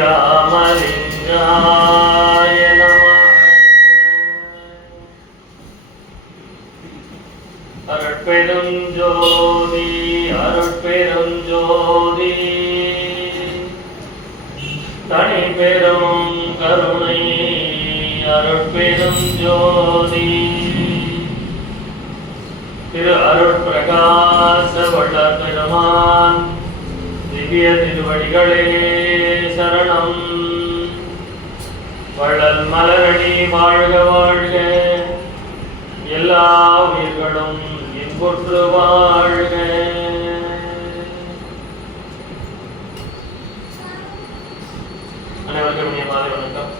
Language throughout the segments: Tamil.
ஸ்ரீராமலிங்காய நமः. அருட்பெரும் ஜோதி அருட்பெரும் ஜோதி தனி பெரும் கருணை அருட்பெரும் ஜோதி திரு அருட்பிரகாச வள்ளல் பெருமான் திவ்ய திருவடிகளே சரணம். வள்ளல் மலரடி வாழ்க வாழ்க, எல்லா உயிர்களும் இன்புற்று வாழ்க. அனைவருக்கும் இனிய மாலை வணக்கம்.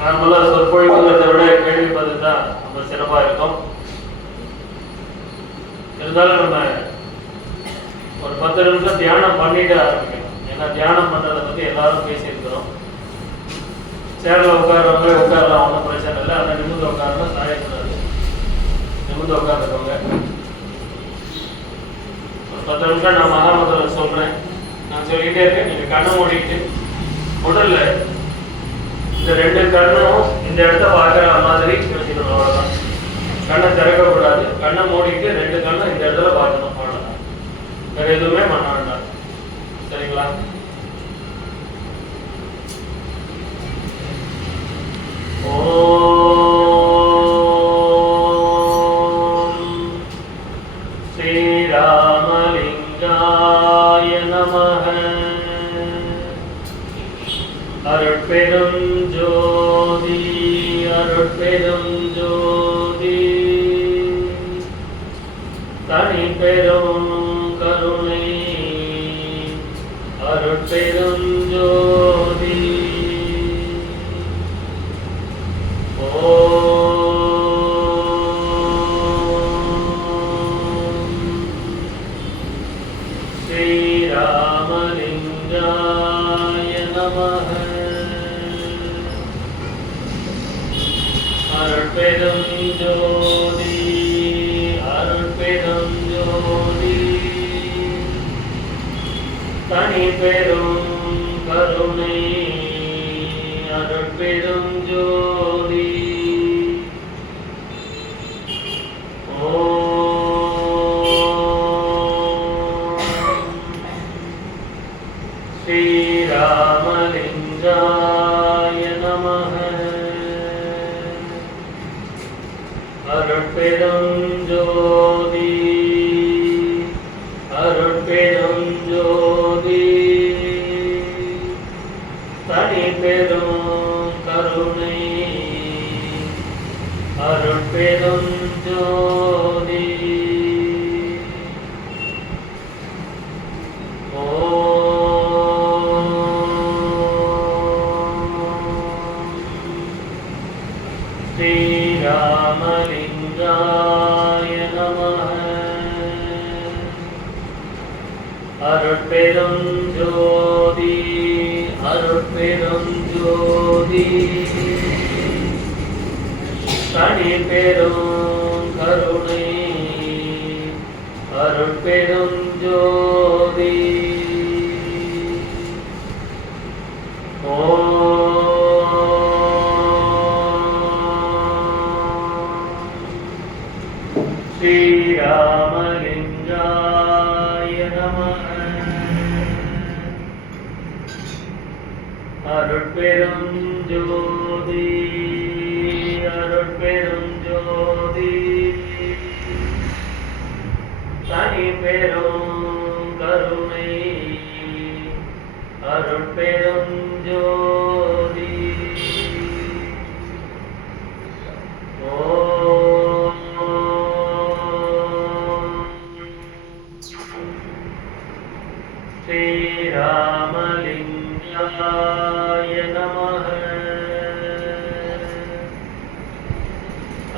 நார்மலா சொற்பொழிவுங்கிறத விட கேள்வி பதில் தான் ரொம்ப சிறப்பா இருக்கும். இருந்தாலும் நம்ம ஒரு 10 நிமிஷம் தியானம் பண்ணிட்டு ஆரம்பிக்கணும். ஏன்னா தியானம் பண்றதை பத்தி எல்லாரும் பேசியிருக்கிறோம். சேர்ல உட்கார்றவங்க உட்காரலாம், ஒன்றும் பிரச்சனை இல்லை. ஆனால் நிமிர்ந்து உட்காரலாம், சாயக்கூடாது. நிமிர்ந்து உட்காந்துக்கோங்க. ஒரு 10 நிமிஷம் நான் மகாமந்திரம் சொல்றேன், நான் சொல்லிட்டே இருக்கேன். நீங்க கண்ணை மூடிட்டு உடல்ல இந்த 2 கண்ணும் இந்த இடத்த பார்க்குற மாதிரி யோசிக்கணும். அவ்வளோதான். கண்ணை திறக்கக்கூடாது. கண்ணை மூடிட்டு 2 கண்ணும் இந்த இடத்துல பார்க்கணும். அவ்வளோதான். வேற எதுவுமே பண்ண வேண்டாம். சரிங்களா? ஓம் ஸ்ரீராமலிங்காய நமः. அருட்பெரும் ஜோதி அருட்பெரும் ஜோதி தனி பெரும் கருணை அருட்பெரும் ஜோதி. ஓம் ஸ்ரீராமலிங்காய நமः. அருட்பெரும் ஜோதி அருட்பெரும் ஜோதி தனி பெரும் கருணை அருட்பெரும் ஜோதி. ஓம் ஸ்ரீராமலிங்காய நமः. அருட்பெரும் ஜோதி அருட்பெரும் ஜோதி தனி பெரும் கருணை அருட்பெரும் ஜோதி. ஸ்ரீராமலிங்காய நமः. அருட்பெரும் ஜோதி அருட்பெரும் ஜோதி தனி பெரும் கருணை அருட்பெரும் ஜோதி. ஸ்ரீராமலிங்காய நமः. அருட்பெரும் ஜோதி அருட்பெரும் ஜோதி தனி பெரும் கருணை அருட்பெரும் ஜோதி. ஸ்ரீராமலிங்காய நமः.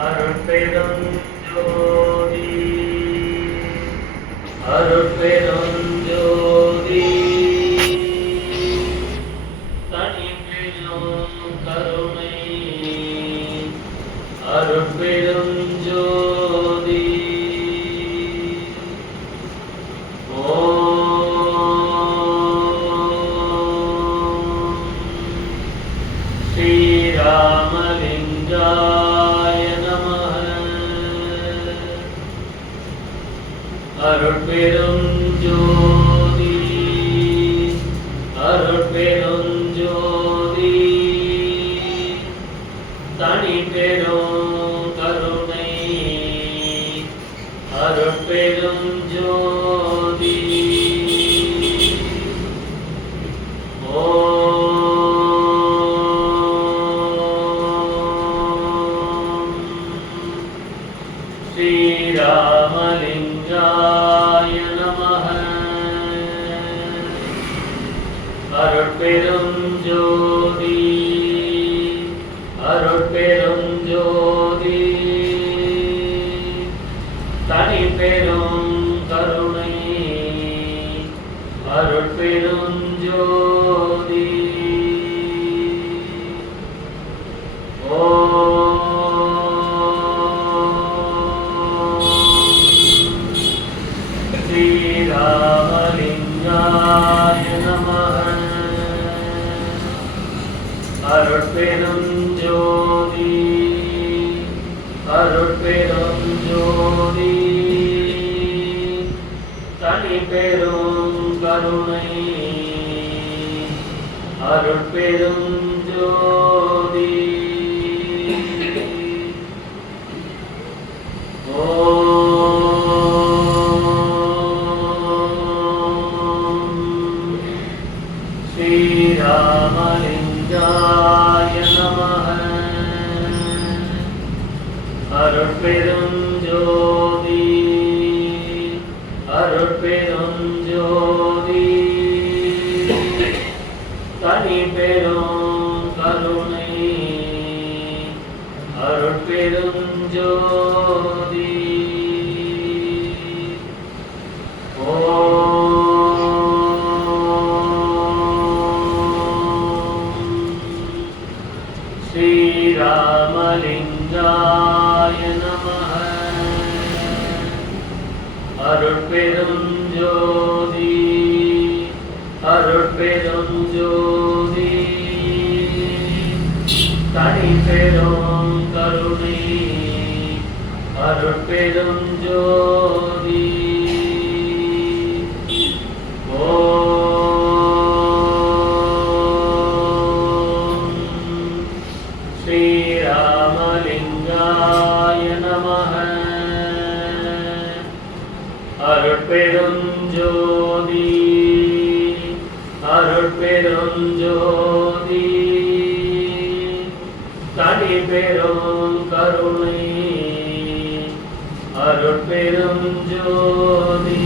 அருட்பெரும் ஜோதி அருட்பெரும் ஜோதி தனி பெரும் கருணை அருட்பெரும் ஜோதி. ஓம் நமः. அருட்பெரும் ஜோதி அருட்பெரும் ஜோதி தனி பெரும் கருணை அருட்பெரும் ஜோதி. ஓம் ஸ்ரீராமலிங்காய நமः. அருட்பெரும் ஜோதி அருட்பெரும் ஜோதி தனி பெரும் கருணை அருட்பெரும் ஜோதி. ஓம் ஸ்ரீராமலிங்காய நமः. அருட்பெரும் ஜோதி அருட்பெரும் ஜோதி தனி பெரும் கருணை அருட்பெரும் ஜோதி. ஓம் ஸ்ரீராமலிங்காய நமः. அருட்பெரும் ஜோதி அருட்பெரும் ஜோதி தனி பெரும் கருணை அருட்பெரும் ஜோதி. ஸ்ரீராமலிங்காய நமः. அருட்பெரும் ஜோதி அருட்பெரும் ஜோதி தனி பெரும் கருணை அருட்பெரும் ஜோதி. ஓம் ஸ்ரீராமலிங்காய நமः. அருட்பெரும் ஜோதி அருட்பெரும் ஜோதி தனி பெரும் கருணை அருட்பெரும் ஜோதி.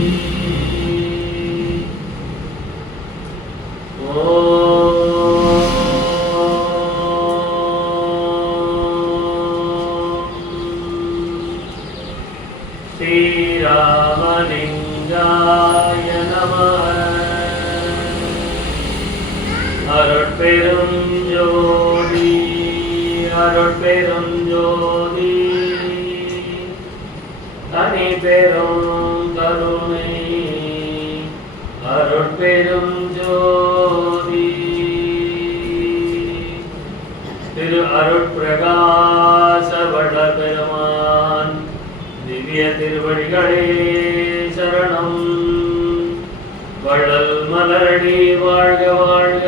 ஸ்ரீராமலிங்காய நமः. அருட்பெரும் ஜோதி அருட்பெரும் ஜோதி தனி பெரும் கருணை அருட்பெரும் ஜோதி. திரு அருட்பிரகாச வளபெருமான் திவ்ய திருவடிகளே சரணம். வள்ளல் மலரடி வாழ்க வாழ்க.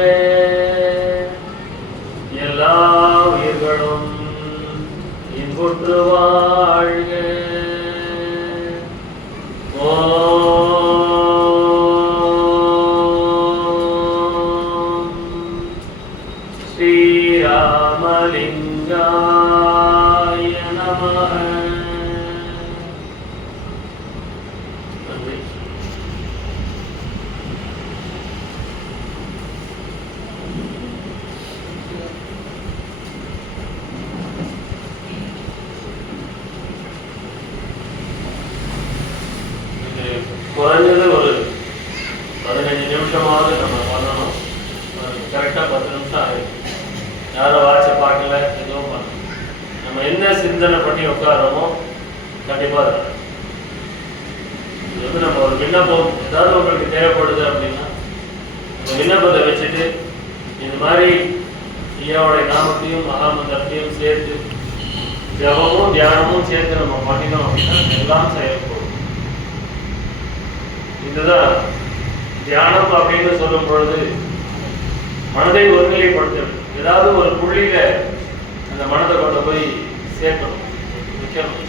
எல்லா உயிர்களும் இன்புற்று வாழ்க. ஓம் ஸ்ரீராமலிங்காய நமः. குறைஞ்சது ஒரு 15 நிமிஷமாவது நம்ம பண்ணணும். கரெக்டாக 10 நிமிஷம் ஆகிடும். யாரும் வாட்சை பார்க்கல, எதுவும் பண்ணல. நம்ம என்ன சிந்தனை பண்ணி உட்காரோமோ கண்டிப்பாக அது இது வந்து நம்ம ஒரு விண்ணப்பம் ஏதாவது உங்களுக்கு தேவைப்படுது அப்படின்னா ஒரு விண்ணப்பத்தை வச்சுட்டு இந்த மாதிரி ஐயாவுடைய நாமத்தையும் மகாமந்திரத்தையும் சேர்த்து ஜபமும் தியானமும் சேர்த்து நம்ம பண்ணினோம் அப்படின்னா எல்லாம் செயல்படும். இதுதான் தியானம் அப்படின்னு சொல்லும் பொழுது மனதை ஒருநிலைப்படுத்தணும். ஏதாவது ஒரு புள்ளியில அந்த மனதை கொண்டு போய் சேர்க்கணும், வைக்கணும்.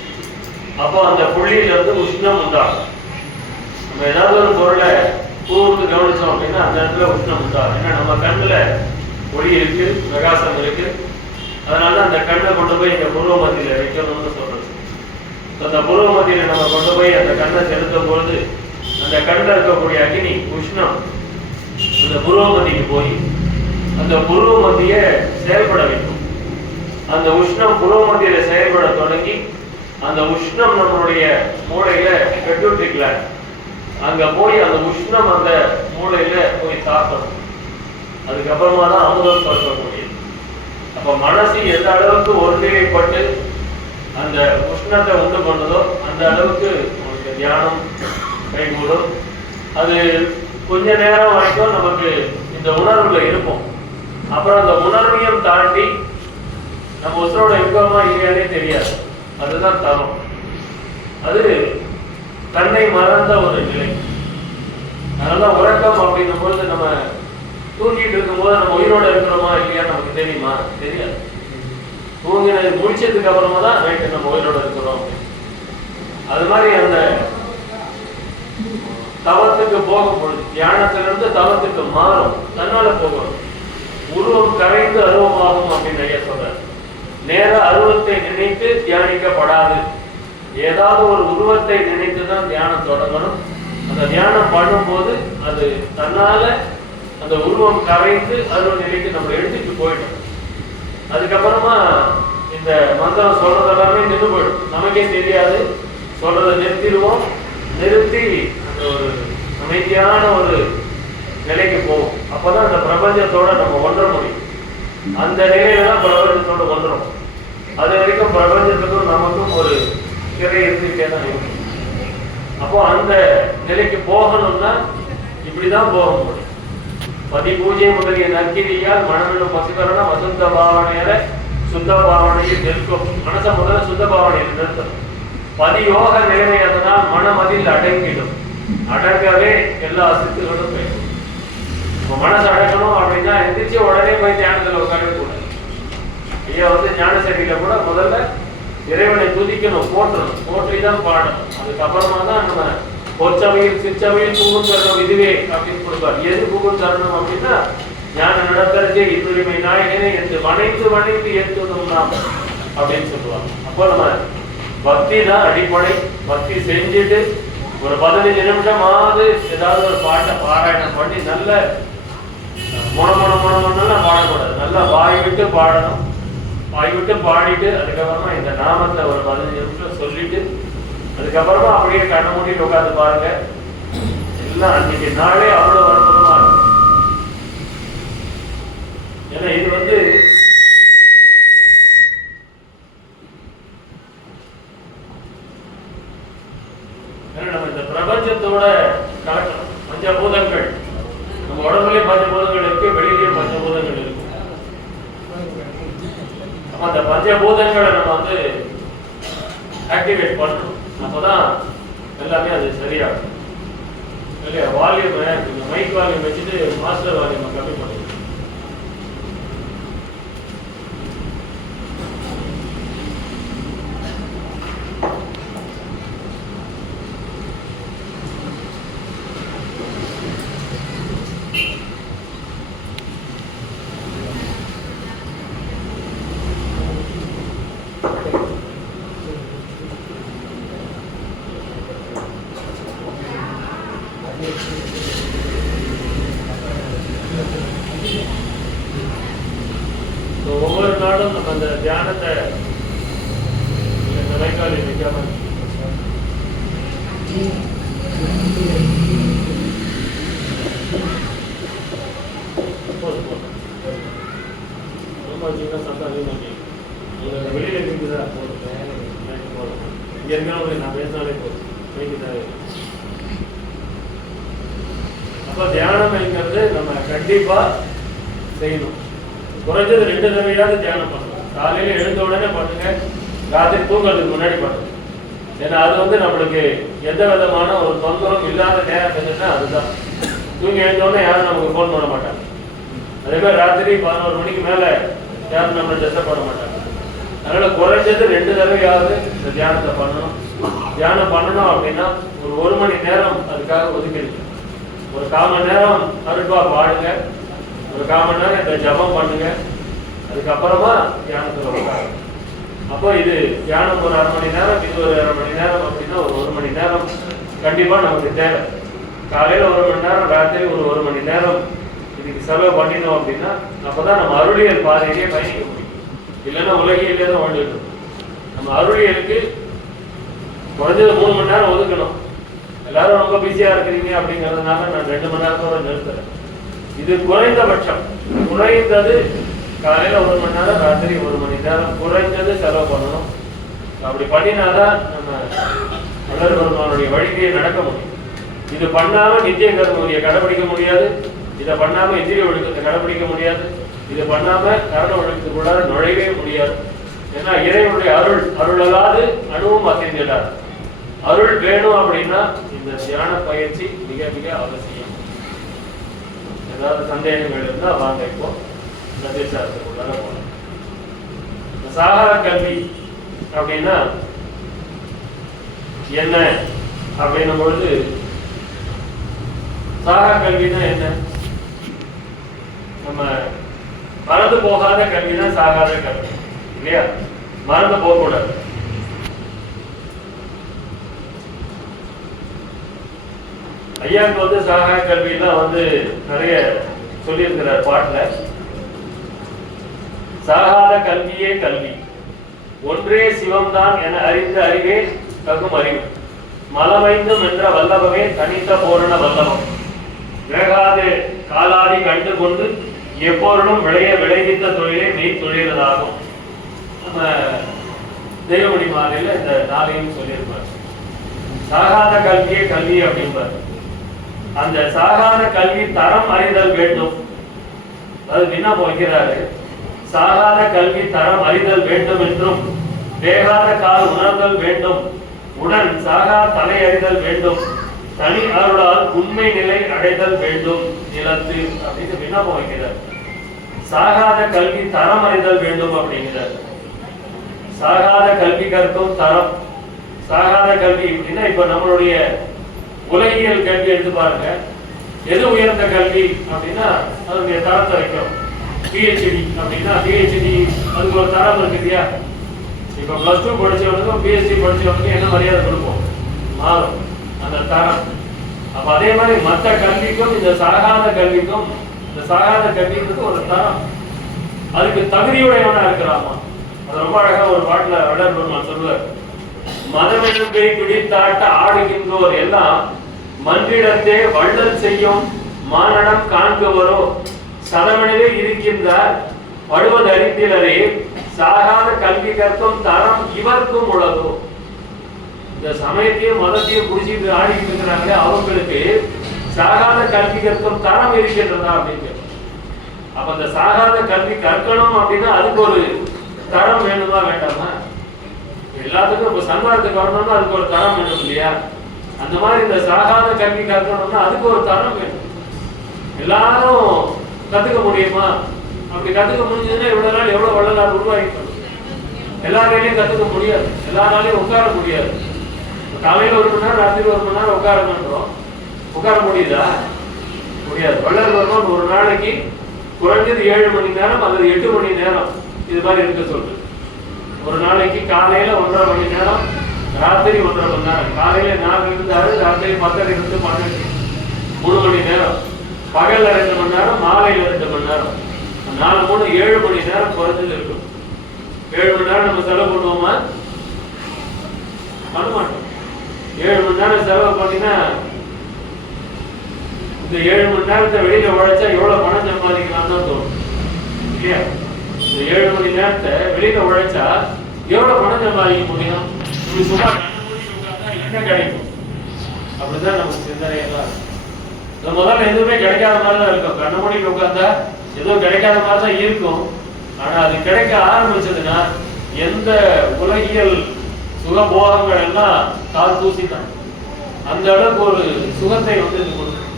அப்போ அந்த புள்ளியில இருந்து உஷ்ணம் உண்டாகும். நம்ம ஏதாவது ஒரு பொருளை கூர்ந்து கவனிச்சோம் அப்படின்னா அந்த இடத்துல உஷ்ணம் உண்டாகும். ஏன்னா நம்ம கண்ணுல ஒளி இருக்கு, பிரகாசம் இருக்கு. அதனால அந்த கண்ணை கொண்டு போய் இந்த புருவ மத்தியில வைக்கணும்னு சொல்றது. அந்த புருவ மத்தியில நம்ம கொண்டு போய் அந்த கண்ணை செலுத்தும் பொழுது அந்த கண்ணில் இருக்கக்கூடிய அக்னி உஷ்ணம் அந்த புருவ மத்திக்கு போய் அந்த புருவ மத்திய செயல்பட வைக்கும். அந்த உஷ்ணம் புருவ மத்தியில செயல்பட தொடங்கி அந்த உஷ்ணம் நம்மளுடைய மூளையில பெட்யூட்ரிக்ல அங்க போய் அந்த உஷ்ணம் அந்த மூளையில போய் தாக்கணும். அதுக்கப்புறமா தான் அமுதம் சொல்லக்கூடியது. அப்ப மனசு எந்த அளவுக்கு ஒருநிலைப்பட்டு அந்த உஷ்ணத்தை உண்டு பண்ணதோ அந்த அளவுக்கு உங்களுக்கு தியானம் கைகூடும். அது கொஞ்ச நேரம் வரைக்கும் நமக்கு இந்த உணர்வுல இருக்கும். அப்புறம் அந்த உணர்வையும் தாண்டி நம்ம உசுரோட இருக்கோமா இல்லையானே தெரியாது. அதுதான் தரம். அது தன்னை மறந்த ஒரு நிலை. அதனால உறக்கம் அப்படின்னும் பொழுது நம்ம தூங்கிட்டு இருக்கும்போது நம்ம உயிரோட இருக்கிறோமா இல்லையா நமக்கு தெரியுமா? தெரியாது. தூங்கினது முடிச்சதுக்கு அப்புறமா தான் நைட்டு நம்ம உயிரோட இருக்கிறோம். அது மாதிரி அந்த தவத்துக்கு போகும் பொழுது தியானத்திலிருந்து தவத்துக்கு மாறும், தன்னால போகணும். உருவம் கரைந்து அருவமாகும் அப்படின்னு ஐயா சொல்றாரு. நேர அருவத்தை நினைத்து தியானிக்கப்படாது. ஏதாவது ஒரு உருவத்தை நினைத்துதான் தியானம் தொடங்கணும். அந்த தியானம் பண்ணும்போது அது தன்னால அந்த உருவம் கரைந்து அருவ நிலைக்கு நம்ம எடுத்துட்டு போயிடும். அதுக்கப்புறமா இந்த மந்திரம் சொல்றதெல்லாமே நின்று போயிடும், நமக்கே தெரியாது. சொல்றதை நிறுத்திடுவோம். நிறுத்தி அந்த ஒரு அமைதியான ஒரு நிலைக்கு போவோம். அப்பதான் அந்த பிரபஞ்சத்தோட நம்ம ஒன்ற முடியும். அந்த நிலையில தான் பிரபஞ்சத்தோட ஒன்றும். அது வரைக்கும் பிரபஞ்சத்துக்கும் நமக்கும் ஒரு திரை இருந்துட்டே தான் இருக்கும். அப்போ அந்த நிலைக்கு போகணும்னா இப்படிதான் போக முடியும். பதி பூஜை முதலிய நற்கிரியால் மனமிலும் பசுகரண வசுத்த பாவனையில சுத்த பாவனையில் நிற்கும். மனசை முதல்ல சுத்த பாவனையில் நிறுத்தணும். பதியோக நிலைமை அதனால் மனமதில் அடங்கிடும். அடங்கவே எல்லா சித்துகளும் போயிடும். மனசு அடங்கணும் அப்படின்னா எந்திரிச்சு உடனே போய் தியானத்துல உட்காரவே கூடாது. ஐயா ஞானசேரியில கூட முதல்ல இறைவனை துதிக்கணும், போற்றணும், போற்றிதான் பாடணும். அதுக்கப்புறமா தான் நம்ம பொற்சமையில் சிற்சமையில் புகும் தருணம் இதுவே அப்படின்னு கொடுப்பார். எது புகும் தருணம் அப்படின்னா ஞான நடத்தரசே இன்னுரிமை நாயகனே என்று வணைந்து வணைந்து ஏற்றுவோம் நாம் அப்படின்னு சொல்லுவாங்க. அப்போ நம்ம பக்தி தான் அடிப்படை. பக்தி செஞ்சுட்டு ஒரு 15 நிமிஷமாவது ஏதாவது ஒரு பாட்டை பாராயணம் பண்ணி நல்ல முணமுணமுணமுன்னெல்லாம் பாடக்கூடாது. நல்லா வாய் விட்டு பாடணும். வாய் விட்டு பாடிட்டு அதுக்கப்புறமா இந்த நாமத்தை ஒரு 15 நிமிஷம் சொல்லிட்டு அதுக்கப்புறமா அப்படியே கண்ண மூடிட்டு உட்காந்து பாருங்க. எல்லாம் அன்னைக்கு நாளே அவ்வளவு அற்புதமா இருக்கும். ஏன்னா இது நம்ம இந்த பிரபஞ்சத்தோட கலக்கணும். பஞ்சபூதங்கள் நம்ம உடம்புலயே பஞ்சபூதங்கள் இருக்கு, வெளியிலேயே பஞ்சபூதங்கள் இருக்கு. நம்ம அந்த பஞ்சபூதங்களை நம்ம ஆக்டிவேட் பண்ணணும். அப்பதான் எல்லாமே அது சரியாகும். இல்லையா? வால்யூம் மைக் வால்யூம் வச்சுட்டு மாஸ்டர் வால்யூம் கம்மி பண்ணுங்க. ஒவ்வொரு நாளும் நம்ம அந்த தியானத்தை நிலைக்காலி வைக்காம சத்தம் அதிகமாக வெளியில இருக்குதா இங்க இருக்கிறவங்க நான் பேசினாலே போதும். அப்ப தியானம் என்கிறது நம்ம கண்டிப்பா செய்யணும். குறைஞ்சது 2 தடவையாவது தியானம் பண்ணணும். காலையில எழுந்த உடனே பண்ணுங்க, ராத்திரி தூங்குறதுக்கு முன்னாடி பண்ணுறது. ஏன்னா அது வந்து நம்மளுக்கு எந்த விதமான ஒரு தொந்தரவும் இல்லாத நேரம் எதுன்னா அதுதான். தூங்கி எழுந்தோடனே யாரும் நமக்கு ஃபோன் பண்ண மாட்டாங்க. அதே மாதிரி ராத்திரி 11 மணிக்கு மேலே யாரும் நம்மளை டிஸ்டர்ப் பண்ண மாட்டாங்க. அதனால குறைஞ்சது 2 தடவையாவது இந்த தியானத்தை பண்ணணும். தியானம் பண்ணணும் அப்படின்னா ஒரு மணி நேரம் அதுக்காக ஒதுக்கிடுங்க. ஒரு 1/4 மணி நேரம் அருட்பா பாடுங்க, ஒரு 1/4 மணி நேரம் இந்த ஜபம் பண்ணுங்க, அதுக்கப்புறமா தியானத்தில் உட்காருங்க. அப்போ இது தியானம் ஒரு 1/2 மணி நேரம், இது ஒரு 1/2 மணி நேரம் அப்படின்னா ஒரு 1 மணி நேரம் கண்டிப்பாக நமக்கு தேவை. காலையில் 1 மணி நேரம், ராத்திரி ஒரு 1 மணி நேரம் இதுக்கு செலவு பண்ணினோம் அப்படின்னா அப்போதான் நம்ம அருளியல் பாதையிலேயே பயணிக்க முடியும். இல்லைன்னா உலகிலே தான் வாழ்ந்துட்டு நம்ம அருளியலுக்கு குறைஞ்சது 3 மணி நேரம் ஒதுக்கணும். எல்லாரும் ரொம்ப பிஸியாக இருக்கிறீங்க அப்படிங்கிறதுனால நான் 2 மணி நேரத்தோட நிறுத்துறேன். இது குறைந்தபட்சம். குறைந்தது காலையில் 1 மணி நேரம், ராத்திரி 1 மணி நேரம் குறைஞ்சது செலவு பண்ணணும். அப்படி பண்ணினாதான் நம்ம வள்ளல் பெருமானுடைய வழிகையை நடக்க முடியும். இது பண்ணாம நித்திய கர்மவிதியை கடைபிடிக்க முடியாது. இதை பண்ணாம இந்திரிய ஒழுக்கத்தை கடைபிடிக்க முடியாது. இதை பண்ணாம கரண ஒழுக்கத்துக்குள்ள நுழையவே முடியாது. ஏன்னா இறைவனுடைய அருள் அல்லாது அணுவும் அசைந்திடாது. அருள் வேணும் அப்படின்னா இந்த தியான பயிற்சி மிக மிக அவசியம். ஏதாவது சந்தேகங்கள் இருந்தா வாங்க இப்போ சத்தியசாஸ்திரத்துக்குள்ளார போகலாம். சாகார கல்வி அப்படின்னா என்ன அப்படின்னும் பொழுது, சாகா கல்வினா என்ன? நம்ம மறந்து போகாத கல்விதான் சாகாத கல்வி இல்லையா? மறந்து போகக்கூடாது. ஐயாவுக்கு வந்து சாகா கல்வியெல்லாம் வந்து நிறைய சொல்லியிருக்கிறார் பாட்டுல. சாகாத கல்வியே கல்வி, ஒன்றே சிவம்தான் என அறிந்த அறிவே தகும் அறிவு, மலமைந்தும் என்ற வல்லபமே தனித்த பூரண வல்லபம், வேகாது காலாதி கண்டு கொண்டு எப்பொருளும் விளைவித்த தொழிலே மெய் தொழிலதாகும். நம்ம தெய்வமணி மாலையில இந்த 4ஐயும் சொல்லியிருப்பார். சாகாத கல்வியே கல்வி அப்படின்பார். அந்த சாகாத கல்வி தரம் அறிதல் வேண்டும். அது என்ன வைக்கிறாரு, சாகாத கல்வி தரம் அறிதல் வேண்டும் என்றும், வேகாத கால் உணர்தல் வேண்டும், உடன் சாகா தலை அறிதல் வேண்டும், தனி அருளால் உண்மை நிலை அடைதல் வேண்டும் நிலத்து அப்படின்னு விண்ணப்பம் வைக்கிறார். சாகாத கல்வி தரம் அறிதல் வேண்டும் அப்படிங்கிறார். சாகாத கல்வி கற்கும் தரம். சாகாத கல்வி அப்படின்னா இப்ப நம்மளுடைய உலகியல் கல்வி எடுத்து பாருங்க. எது உயர்ந்த கல்வி அப்படின்னா அதனுடைய தரத்தை வைக்கும். பிஹெச்டி அப்படின்னா பிஹெச்டி அதுக்கு ஒரு தரம் இருக்கு இல்லையா? இப்ப +2 படிச்சவனுக்கும் பிஹெச்டி படிச்சவனுக்கும் என்ன மரியாதை கொடுப்போம்? மாறும் அந்த தரம். அப்ப அதே மாதிரி மற்ற கல்விக்கும் இந்த சாகாத கல்விக்கும், இந்த சாகாத கல்விக்கு ஒரு தரம், அதுக்கு தகுதியுடையவனா இருக்கிறாமா. அது ரொம்ப அழகா ஒரு பாட்டுல வள்ளல் பெருமான் சொல்லுவார். மதமெழும்பை பிடித்தாட்ட ஆடுகின்றோர் எல்லாம் மன்றிடத்தே வள்ளல் செய்யும் மானடம் காண்கவரோ சதமனிலே இருக்கின்றார் படுவது அறிந்திலரே சாகாத கல்வி கற்கும் தரம் இவர்க்கும் உள்ளதோ. இந்த சமயத்தையும் மதத்தையும் புடிச்சிட்டு ஆடிக்கிட்டு இருக்கிறாங்களே அவங்களுக்கு சாகாத கல்வி கற்கும் தரம் இருக்கின்றதா அப்படின்னு. அப்ப அந்த சாகாத கல்வி கற்கணும் அப்படின்னா அதுக்கு ஒரு தரம் வேணுமா வேண்டாமா? எல்லாத்துக்கும் இப்ப சன்மார்க்கத்துக்கு வரணும்னா அதுக்கு ஒரு தரம் வேணும் இல்லையா? அந்த மாதிரி இந்த சாகாத கல்வி கற்கணும்னா அதுக்கு ஒரு தரம் வேணும். எல்லாரும் கத்துக்க முடியுமா? அப்படி கத்துக்க முடிஞ்சதுன்னா இவ்வளவு நாள் எவ்வளவு வள்ளலார் உருவாகிக்கணும். எல்லாராலையும் கத்துக்க முடியாது, எல்லாராலையும் உட்கார முடியாது. காலையில 1 மணி நேரம், ராத்திரி 1 மணி நேரம் உட்காரணும். உட்கார முடியுதா? முடியாது. வள்ளல் பெருமான் ஒரு நாளைக்கு குறைஞ்சது 7 மணி நேரம் அல்லது 8 மணி நேரம் இது மாதிரி இருக்க சொல்றது. ஒரு நாளைக்கு காலையில 1.5 மணி நேரம், ராத்திரி 1.5 மணி நேரம். காலையில 4 இருந்தாரு, ராத்திரி 10 இருந்து 12, 3 மணி நேரம். பகல்ல 2 மணி நேரம், மாலையில 2 மணி நேரம். 4 3 7 மணி நேரம் குறைஞ்சது இருக்கும். 7 மணி நேரம் நம்ம செலவு பண்ணுவோமா? பண்ண மாட்டோம். 7 மணி நேரம் செலவு பண்ணினா இந்த 7 மணி நேரத்தை வெளியில உழைச்சா எவ்வளவு பணம் சம்பாதிக்கலாம்னு தான் தோணும் இல்லையா? இந்த 7 மணி நேரத்தை வெளியில உழைச்சா எவ்வளவு பணம் சம்பாதிக்க முடியும்? இப்படி சும்மா என்ன கிடைக்கும்? அப்படிதான் நமக்கு சிந்தனையெல்லாம். முதல்ல எதுவுமே கிடைக்காத மாதிரி தான் இருக்கும். கண்ண மூடி உட்கார்ந்தா ஏதோ கிடைக்காத மாதிரி தான் இருக்கும். ஆனா அது கிடைக்க ஆரம்பிச்சதுன்னா எந்த உலகியல் சுகபோகங்கள் எல்லாம் கால் தூசி தான். அந்த அளவுக்கு ஒரு சுகத்தை வந்து இது கொடுக்கும்.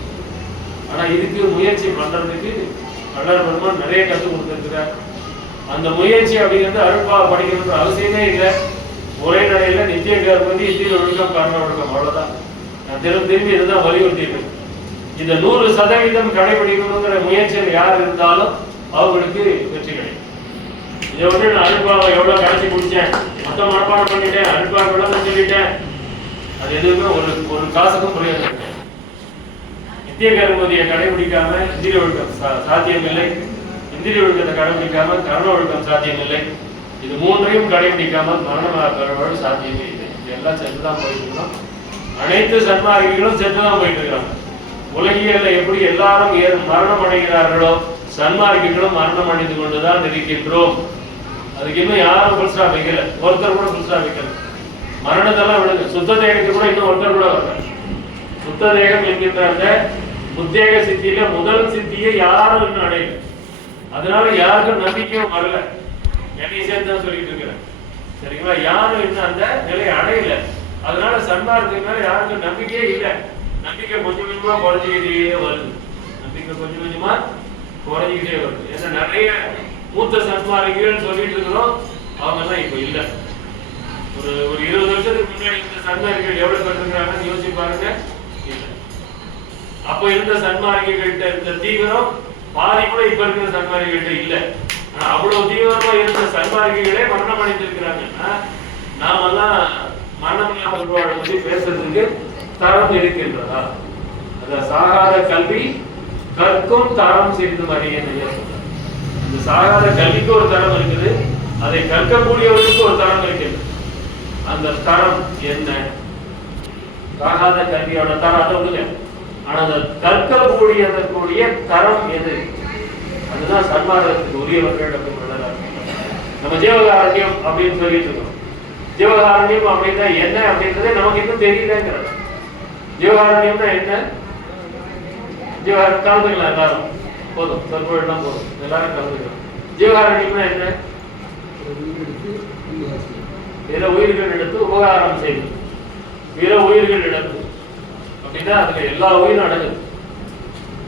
ஆனா இதுக்கு முயற்சி பண்றதுக்கு வள்ளல் பெருமான் நிறைய கற்றுக் கொடுத்திருக்கிறார். அந்த முயற்சி அப்படிங்கிறது அருட்பா படிக்கணுன்ற அவசியமே இல்லை. ஒரே நிலையில நித்திய கர்மதி இந்திய ஒழுக்கம் கர்ம ஒழுக்கம், அவ்வளவுதான். நான் திரும்பி இதுதான் வலியுறுத்திட்டு, இந்த 100% கடைபிடிக்கணுங்கிற முயற்சியில் யார் இருந்தாலும் அவங்களுக்கு வெற்றி கிடைக்கும். இதை வந்து நான் அருட்பாவை எவ்வளவு கடைசி முடிச்சேன், மொத்தம் மனப்பாடம் பண்ணிட்டேன், அருட்பா எவ்வளவு சொல்லிட்டேன், அது எதுவுமே ஒரு காசுக்கும் பிரயோஜனம் இல்லை. நித்திய கர்மதியை கடைபிடிக்காம இந்திரிய ஒழுக்கம் சாத்தியம் இல்லை. இந்திரிய ஒழுக்கத்தை கடைபிடிக்காம கர்ம ஒழுக்கம் சாத்தியம் இல்லை. இது மூன்றையும் கடைபிடிக்காம மரணம் சாத்தியமே இல்லை. எல்லாம் சென்றுதான் போயிட்டு இருக்கோம். அனைத்து சன்மார்க்கிகளும் சென்றுதான் போயிட்டு இருக்காங்க. உலகியல்ல எப்படி எல்லாரும் மரணம் அடைகிறார்களோ சன்மார்க்கிகளும் மரணம் அடைந்து கொண்டுதான் இருக்கின்றோம். அதுக்கு இன்னும் யாரும் புல் ஸ்டாப் வைக்கல, ஒருத்தர் கூட புல் ஸ்டாப் வைக்கல. மரணத்தெல்லாம் விடுங்க, சுத்த தேகத்துக்கு கூட இன்னும் ஒருத்தர் கூட வரல. சுத்த தேகம் என்கின்ற அந்த முத்தேக சித்தியில முதல் சித்தியை யாரும் இன்னும் அடையல. அதனால யாருக்கும் நம்பிக்கையும் வரல. என்னை சேர்த்து சொல்லிட்டு இருக்கிறேன், சரிங்களா? யாரும் இன்னும் அந்த நிலையை அடையல. அதனால சன்மார்க்கத்துக்கு மேல யாருக்கும் நம்பிக்கையே இல்லை. நம்பிக்கை கொஞ்சம் கொஞ்சமா குறைஞ்சிக்கிட்டே வருது. நம்பிக்கை கொஞ்சம் கொஞ்சமா குறைஞ்சிக்கிட்டே வருது. ஏன்னா நிறைய மூத்த சன்மார்க்கிகள் சொல்லிட்டு இருக்கிறோம், அவங்க எல்லாம் இப்ப இல்லை. ஒரு 20 வருஷத்துக்கு முன்னாடி இந்த சன்மார்க்கிகள் எவ்வளவு பெற்றிருக்கிறாங்கன்னு யோசிச்சு பாருங்க. இல்லை. அப்ப இருந்த சன்மார்க்கிகள்கிட்ட இருந்த தீவிரம் பாதி கூட இப்ப இருக்கிற சன்மார்க்கிகள்கிட்ட இல்லை. அவ்வளவு தீவிரமா இருந்த சன்மார்க்கிகளே மரணம் அடைந்திருக்கிறாங்கன்னா நாமெல்லாம் மரணம் பற்றி பேசுறதுக்கு தரம் இருக்கின்றதா? அந்த சாகாத கல்வி கற்கும் தரம் செய்து அறிய. இந்த சாகாத கல்விக்கு ஒரு தரம் இருக்குது, அதை கற்கக்கூடியவர்களுக்கு ஒரு தரம் இருக்கிறது. அந்த தரம் என்ன? சாகாத கல்வியோட தரம் அதை விடுங்க. ஆனா அந்த கற்கக்கூடியதற்குரிய தரம் எது? அதுதான் சன்மார்க்கத்துக்கு உரியவர்கள் அப்படின்னு நம்ம ஜீவகாரண்யம் அப்படின்னு சொல்லிட்டு இருக்கோம். ஜீவகாரண்யம் அப்படின்னா என்ன அப்படின்றதே நமக்கு இன்னும் தெரியலங்கிறது. ஜீவகாரண்யம்னா என்ன? ஜீவகாரம் கலந்துக்கலாம், எல்லாரும் போதும், சொற்பொழிலாம் போதும், எல்லாரும் கலந்துக்கலாம். ஜீவகாரண்யம்னா என்ன? பிற உயிர்கள் எடுத்து உபகாரம் செய்வது. பிற உயிர்கள் எடுத்து அப்படின்னா அதுல எல்லா உயிரும் அடங்குது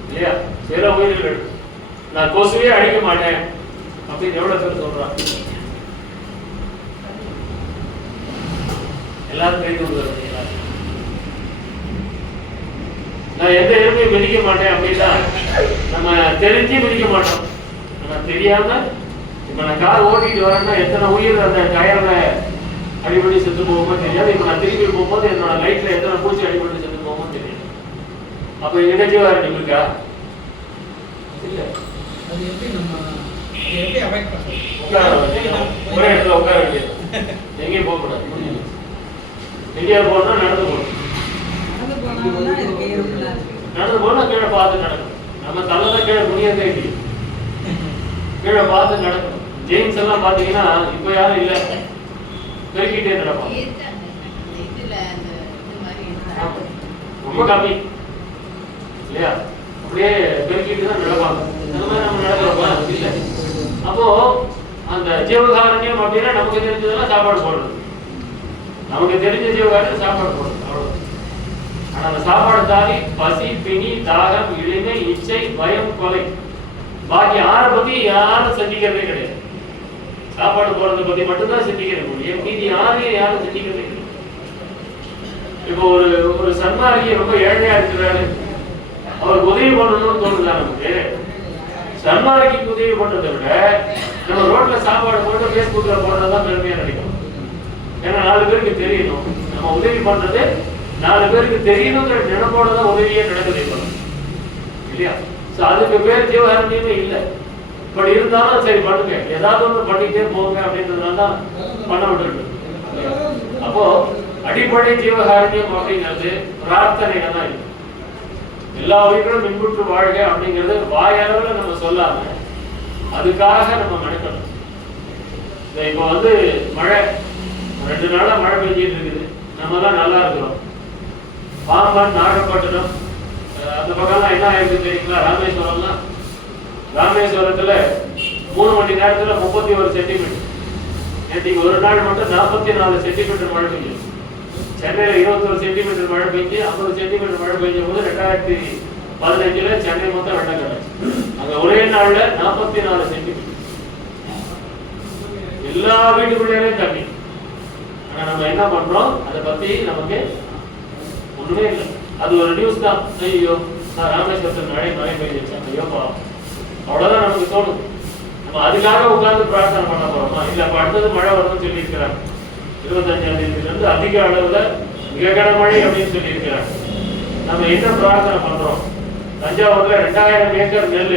இல்லையா? பிற உயிர்கள் எடுத்து நான் கொசுவே அழிக்க மாட்டேன் அப்படின்னு எவ்வளவு பேர் சொல்றாங்க? எல்லாரும் கை தூக்குறாங்க. நான் எந்த எருமையும் மிதிக்க மாட்டேன் அப்படின்னா நம்ம தெரிஞ்சு மிதிக்க மாட்டோம். நம்ம தெரியாம இப்ப நான் கார் ஓட்டிட்டு வரேன்னா எத்தனை உயிர் அந்த டயர்ல அடிபடி செத்து போகுமோ தெரியாது. இப்ப நான் திரும்பி போகும்போது என்னோட லைஃப்ல எத்தனை பூச்சி அடிபடி செத்து போகுமோ தெரியாது. அப்ப எங்க ஜீவகாரண்யம் இருக்கா? இல்ல. அது எப்படி நம்ம எப்படி அவாய்ட் பண்றோம்? ஒரே இடத்துல உட்கார வேண்டியது, எங்கேயும் போக கூடாது. எங்கேயா போனா நடந்து போகணும். நடந்து போனா கீழே பார்த்து நடக்கணும். நம்ம தலைதான் கீழே முடியாதே இல்லையே, கீழே பார்த்து நடக்கணும். ஜெயின்ஸ் எல்லாம் பாத்தீங்கன்னா இப்ப யாரும் இல்ல, பெருக்கிட்டே நடப்பாங்க. ரொம்ப கம்மி இல்லையா? அப்படியே பெருக்கிட்டு தான் நடப்பாங்க. அந்த மாதிரி நம்ம நடக்கிறோமா? இல்ல. அப்போ அந்த ஜீவகாரண்யம் அப்படின்னா நமக்கு தெரிஞ்சதெல்லாம் சாப்பாடு போடுறது, நமக்கு தெரிஞ்ச ஜீவகாரண்யம் சாப்பாடு போடுறது, அவ்வளவு. ஆனா அந்த சாப்பாடு தாண்டி பசி, பிணி, தாகம், இளிமை, இச்சை, பயம், கொலை, பாக்கி யாரை பத்தி யாரும் சிந்திக்கிறதே கிடையாது. சாப்பாடு போடுறதை பத்தி மட்டும்தான் சிந்திக்கிறது முடியும், மீதி யாரும் சிந்திக்கிறதே கிடையாது. இப்போ ஒரு சன்மார்க்கி ரொம்ப ஏழையா இருக்கிறாரு, அவருக்கு உதவி பண்ணணும்னு தோணுதா நமக்கு? சன்மார்க்கிக்கு உதவி பண்றதை விட நம்ம ரோட்ல சாப்பாடு போட்டு பேஸ்புக்ல போடுறதுதான் பெருமையா நினைக்கும். ஏன்னா 4 பேருக்கு தெரியணும், நம்ம உதவி பண்றது 4 பேருக்கு தெரியணுங்கிற நினைப்போட தான் உதவியே நடக்குது இல்லையா? அதுக்கு பேர் ஜீவகாரண்யமே இல்லை. பட் இருந்தாலும் சரி பண்ணுங்க, ஏதாவது ஒண்ணு பண்ணிட்டே போங்க அப்படின்றதுனால தான் பண்ண விட்டுருக்கு. அப்போ அடிப்படை ஜீவகாரண்யம் அப்படிங்கிறது பிரார்த்தனையில தான் இருக்கு. எல்லா உயிர்களும் மின்புற்று வாழ்க அப்படிங்கிறது வாயளவுல நம்ம சொல்லாம அதுக்காக நம்ம மெனக்கணும். இப்போ வந்து மழை 2 நாளா மழை பெஞ்சிட்டு இருக்குது, நம்ம தான் நல்லா இருக்கிறோம். பாம்பன், நாகப்பட்டினம் அந்த பக்கம்லாம் என்ன ஆயிருக்கு தெரியுங்களா? ராமேஸ்வரத்துல 3 மணி நேரத்துல 31 சென்டிமீட்டர். நேற்றுக்கு ஒரு நாள் மட்டும் 44 சென்டிமீட்டர் மழை பெய்யும். சென்னையில் 21 சென்டிமீட்டர் மழை பெஞ்சு 50 சென்டிமீட்டர் மழை பெய்ஞ்ச போது 2015 சென்னை மொத்தம் வெள்ளம் கிடச்சு. அங்க ஒரே நாள்ல 44 சென்டிமீட்டர், எல்லா வீட்டுக்குள்ளேயும் தண்ணி. ஆனா நம்ம என்ன பண்றோம், அதை பத்தி நமக்கு ஒண்ணுமே இல்லை. அது ஒரு நியூஸ் தான். ஐயோ நான் ராமேஸ்வரத்தில் மழை பெய்ஞ்சிருச்சேன், ஐயோப்பா, அவ்வளவுதான் நமக்கு தோணும். நம்ம அதுக்காக உட்கார்ந்து பிரார்த்தனை பண்ண போறோமா? இல்ல அடுத்தது மழை வரும்னு சொல்லி இருக்கிறாங்க. 25ஆம் தேதியில இருந்து அதிக அளவுல மிக கனமழை அப்படின்னு சொல்லி இருக்கிறாங்க. நம்ம என்ன பிரார்த்தனை பண்றோம்? தஞ்சாவூர்ல 2000 ஏக்கர் நெல்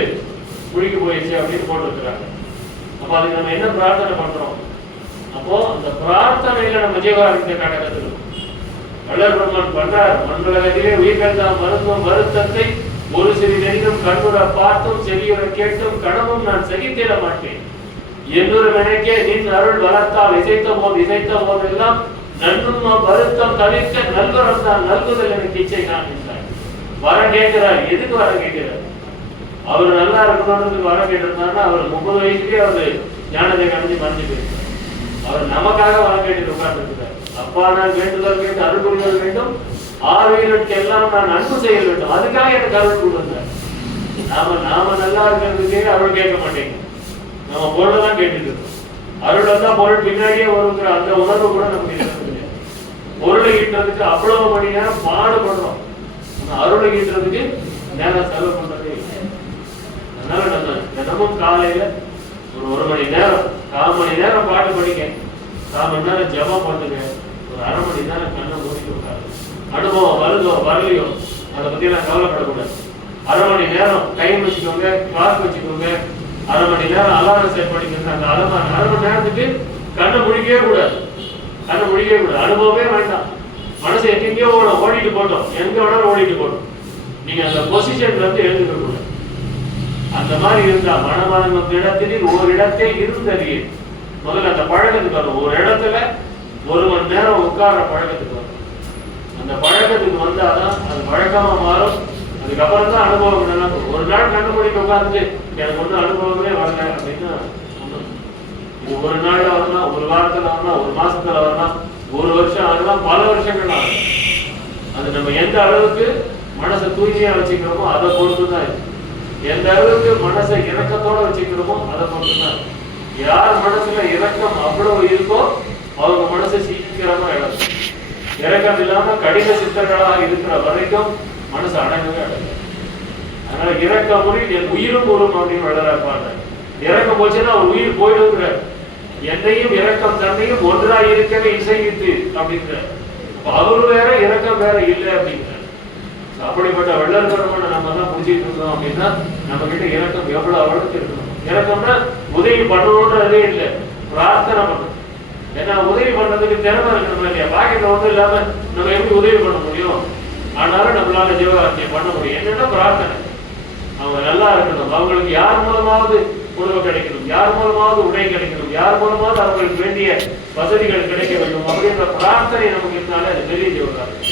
முழுகி போயிடுச்சு அப்படின்னு போட்டுருக்கிறாங்க. அப்ப அதுக்கு நம்ம என்ன பிரார்த்தனை பண்றோம்? அப்போ அந்த பிரார்த்தனையில நம்ம ஜீவகாரத்தை கட்டக்கத்துக்கணும். வள்ளல் பெருமான் பண்றார், மண்ணுலகத்திலே உயிர்கண்டாம் மருத்துவம் வருத்தத்தை ஒரு சிறு நெறியும் கண்ணுற பார்த்தும் செவியுற கேட்டும் கடமும் நான் சகித்திட மாட்டேன். என்னொரு வினைக்கே நின் அருள் வளர்த்தால் இசைத்த போதெல்லாம் நன்னும் வருத்தம் தவிர்க்க நல்வரம் தான் நல்குதல் எனக்கு இச்சை நான் என்றார். வரம் கேட்கிறார். எதுக்கு வரம் கேட்கிறார்? அவர் நல்லா இருக்கணும்னு வரம் கேட்டிருந்தாருன்னா அவர் 30 வயசுலயே அவரு ஞானத்தை கணிஞ்சு மறைஞ்சு போயிருக்கார். அவர் நமக்காக வரம் கேட்டு உட்கார்ந்து இருக்கிறார். அப்பா நான் வேண்டுதல் கேட்டு அருள் புரிதல் வேண்டும், ஆர்வீரருக்கு எல்லாம் நான் அன்பு செய்ய வேண்டும், அதுக்காக எனக்கு அருள் கொடுத்தார். நாம நல்லா இருக்கிறதுக்கே அருள் கேட்க மாட்டேங்க, நம்ம பொருளை தான் கேட்டுட்டு இருக்கோம். அருள் வந்தா பொருள் பின்னாடியே வருங்கிற அந்த உணர்வு கூட நமக்கு இருக்கிறது. பொருளை ஈட்டுறதுக்கு அவ்வளவு மணி நேரம் பாடுபடுறோம், அருளை ஈட்டுறதுக்கு நேரம் செலவு பண்றதே இல்லை. அதனால நம்ம தினமும் காலையில ஒரு மணி நேரம் 1/4 மணி நேரம் பாட்டு படிக்க, 1/4 மணி நேரம் ஜபம் பண்ணுங்க, ஒரு 1/2 மணி நேரம் கண்ணை மூடிட்டு உட்காரு. அனுபவம் வருதோ வரலையோ அதை பத்தி எல்லாம் கவலைப்படக்கூடாது. 1/2 மணி நேரம் டைம் வச்சுக்கோங்க, கிளாஸ் வச்சுக்கோங்க. 1/2 மணி நேரம் அலாரம் செட் பண்ணிக்கோங்க. அந்த 1/2 மணி நேரத்துக்கு கண்ணை முடிக்கவே கூடாது, கண்ணை முடிக்கவே கூடாது. அனுபவமே வேண்டாம். மனசு எங்கெங்கயோ ஓடிட்டு போட்டோம், எங்க வேணாலும் ஓடிட்டு போட்டோம். நீங்க அந்த பொசிஷன்ல இருந்து எழுந்துக்க கூடாது. அந்த மாதிரி இருந்தா மனமானந்த இடத்தில் ஒரு இடத்தை இருந்தறியே. முதல்ல அந்த பழக்கத்துக்கு வரும். ஒரு இடத்துல 1 மணி நேரம் உட்கார பழக்கத்துக்கு வரும். அந்த பழக்கத்துக்கு வந்தாதான் அது பழக்கமா மாறும். அதுக்கப்புறம் தான் அனுபவம் நல்லா. ஒரு நாள் கண்ணு மூடிட்டு உட்கார்ந்து எனக்கு ஒன்றும் அனுபவமே வரல அப்படின்னா இது ஒரு நாள்ல வரலாம், ஒரு வாரத்துல வரலாம், ஒரு மாசத்துல வரலாம், 1 வருஷம் ஆகலாம், பல வருஷங்கள் ஆகலாம். அது நம்ம எந்த அளவுக்கு மனசை தூய்மையா வச்சுக்கிறோமோ அதை பொறுத்துதான் இருக்கு. எந்த அளவுக்கு மனசை இரக்கத்தோட வச்சுக்கிறோமோ அதை பொறுத்துதான். யார் மனசுல இரக்கம் அவ்வளவு இருக்கோ அவங்க மனசை சீக்கிரமா இழக்கும். இரக்கம் இல்லாம கடின சித்தர்களாக இருக்கிற வரைக்கும் மனசு அடங்கவே அடங்கு. அதனால இறக்க முறை என் உயிரும் கூறும் அப்படின்னு வளராப்பாங்க. இறக்கம் போச்சுன்னா அவர் உயிர் போயிடுங்கிற. என்னையும் இறக்கம் தன்னையும் ஒன்றாய் இருக்கவே இசைவித்து அப்படிங்கிற. அவரு வேற இறக்கம் வேற இல்லை அப்படிங்கிற. அப்படிப்பட்ட வள்ளல் பெருமானை நம்ம தான் புரிஞ்சுட்டு இருக்கோம் அப்படின்னா நம்ம கிட்ட இறக்கம் எவ்வளவு அளவுக்கு இருக்கணும். இறக்கம்னா உதவி பண்ணணும்ன்றதே இல்லை, பிரார்த்தனை பண்ணணும். ஏன்னா உதவி பண்றதுக்கு திறமை இருக்கணும் இல்லையா? பாக்கெட்ல ஒன்றும் இல்லாம நம்ம எப்படி உதவி பண்ண முடியும்? ஆனாலும் நம்மளால ஜீவகாரத்தை பண்ண முடியும். என்னன்னா பிரார்த்தனை. அவங்க நல்லா இருக்கணும், அவங்களுக்கு யார் மூலமாவது உணவு கிடைக்கணும், யார் மூலமாவது உடை கிடைக்கணும், யார் மூலமாவது அவங்களுக்கு வேண்டிய வசதிகள் கிடைக்க வேண்டும் அப்படின்ற பிரார்த்தனை நமக்கு இருந்தாலே அது பெரிய ஜீவகாரம்.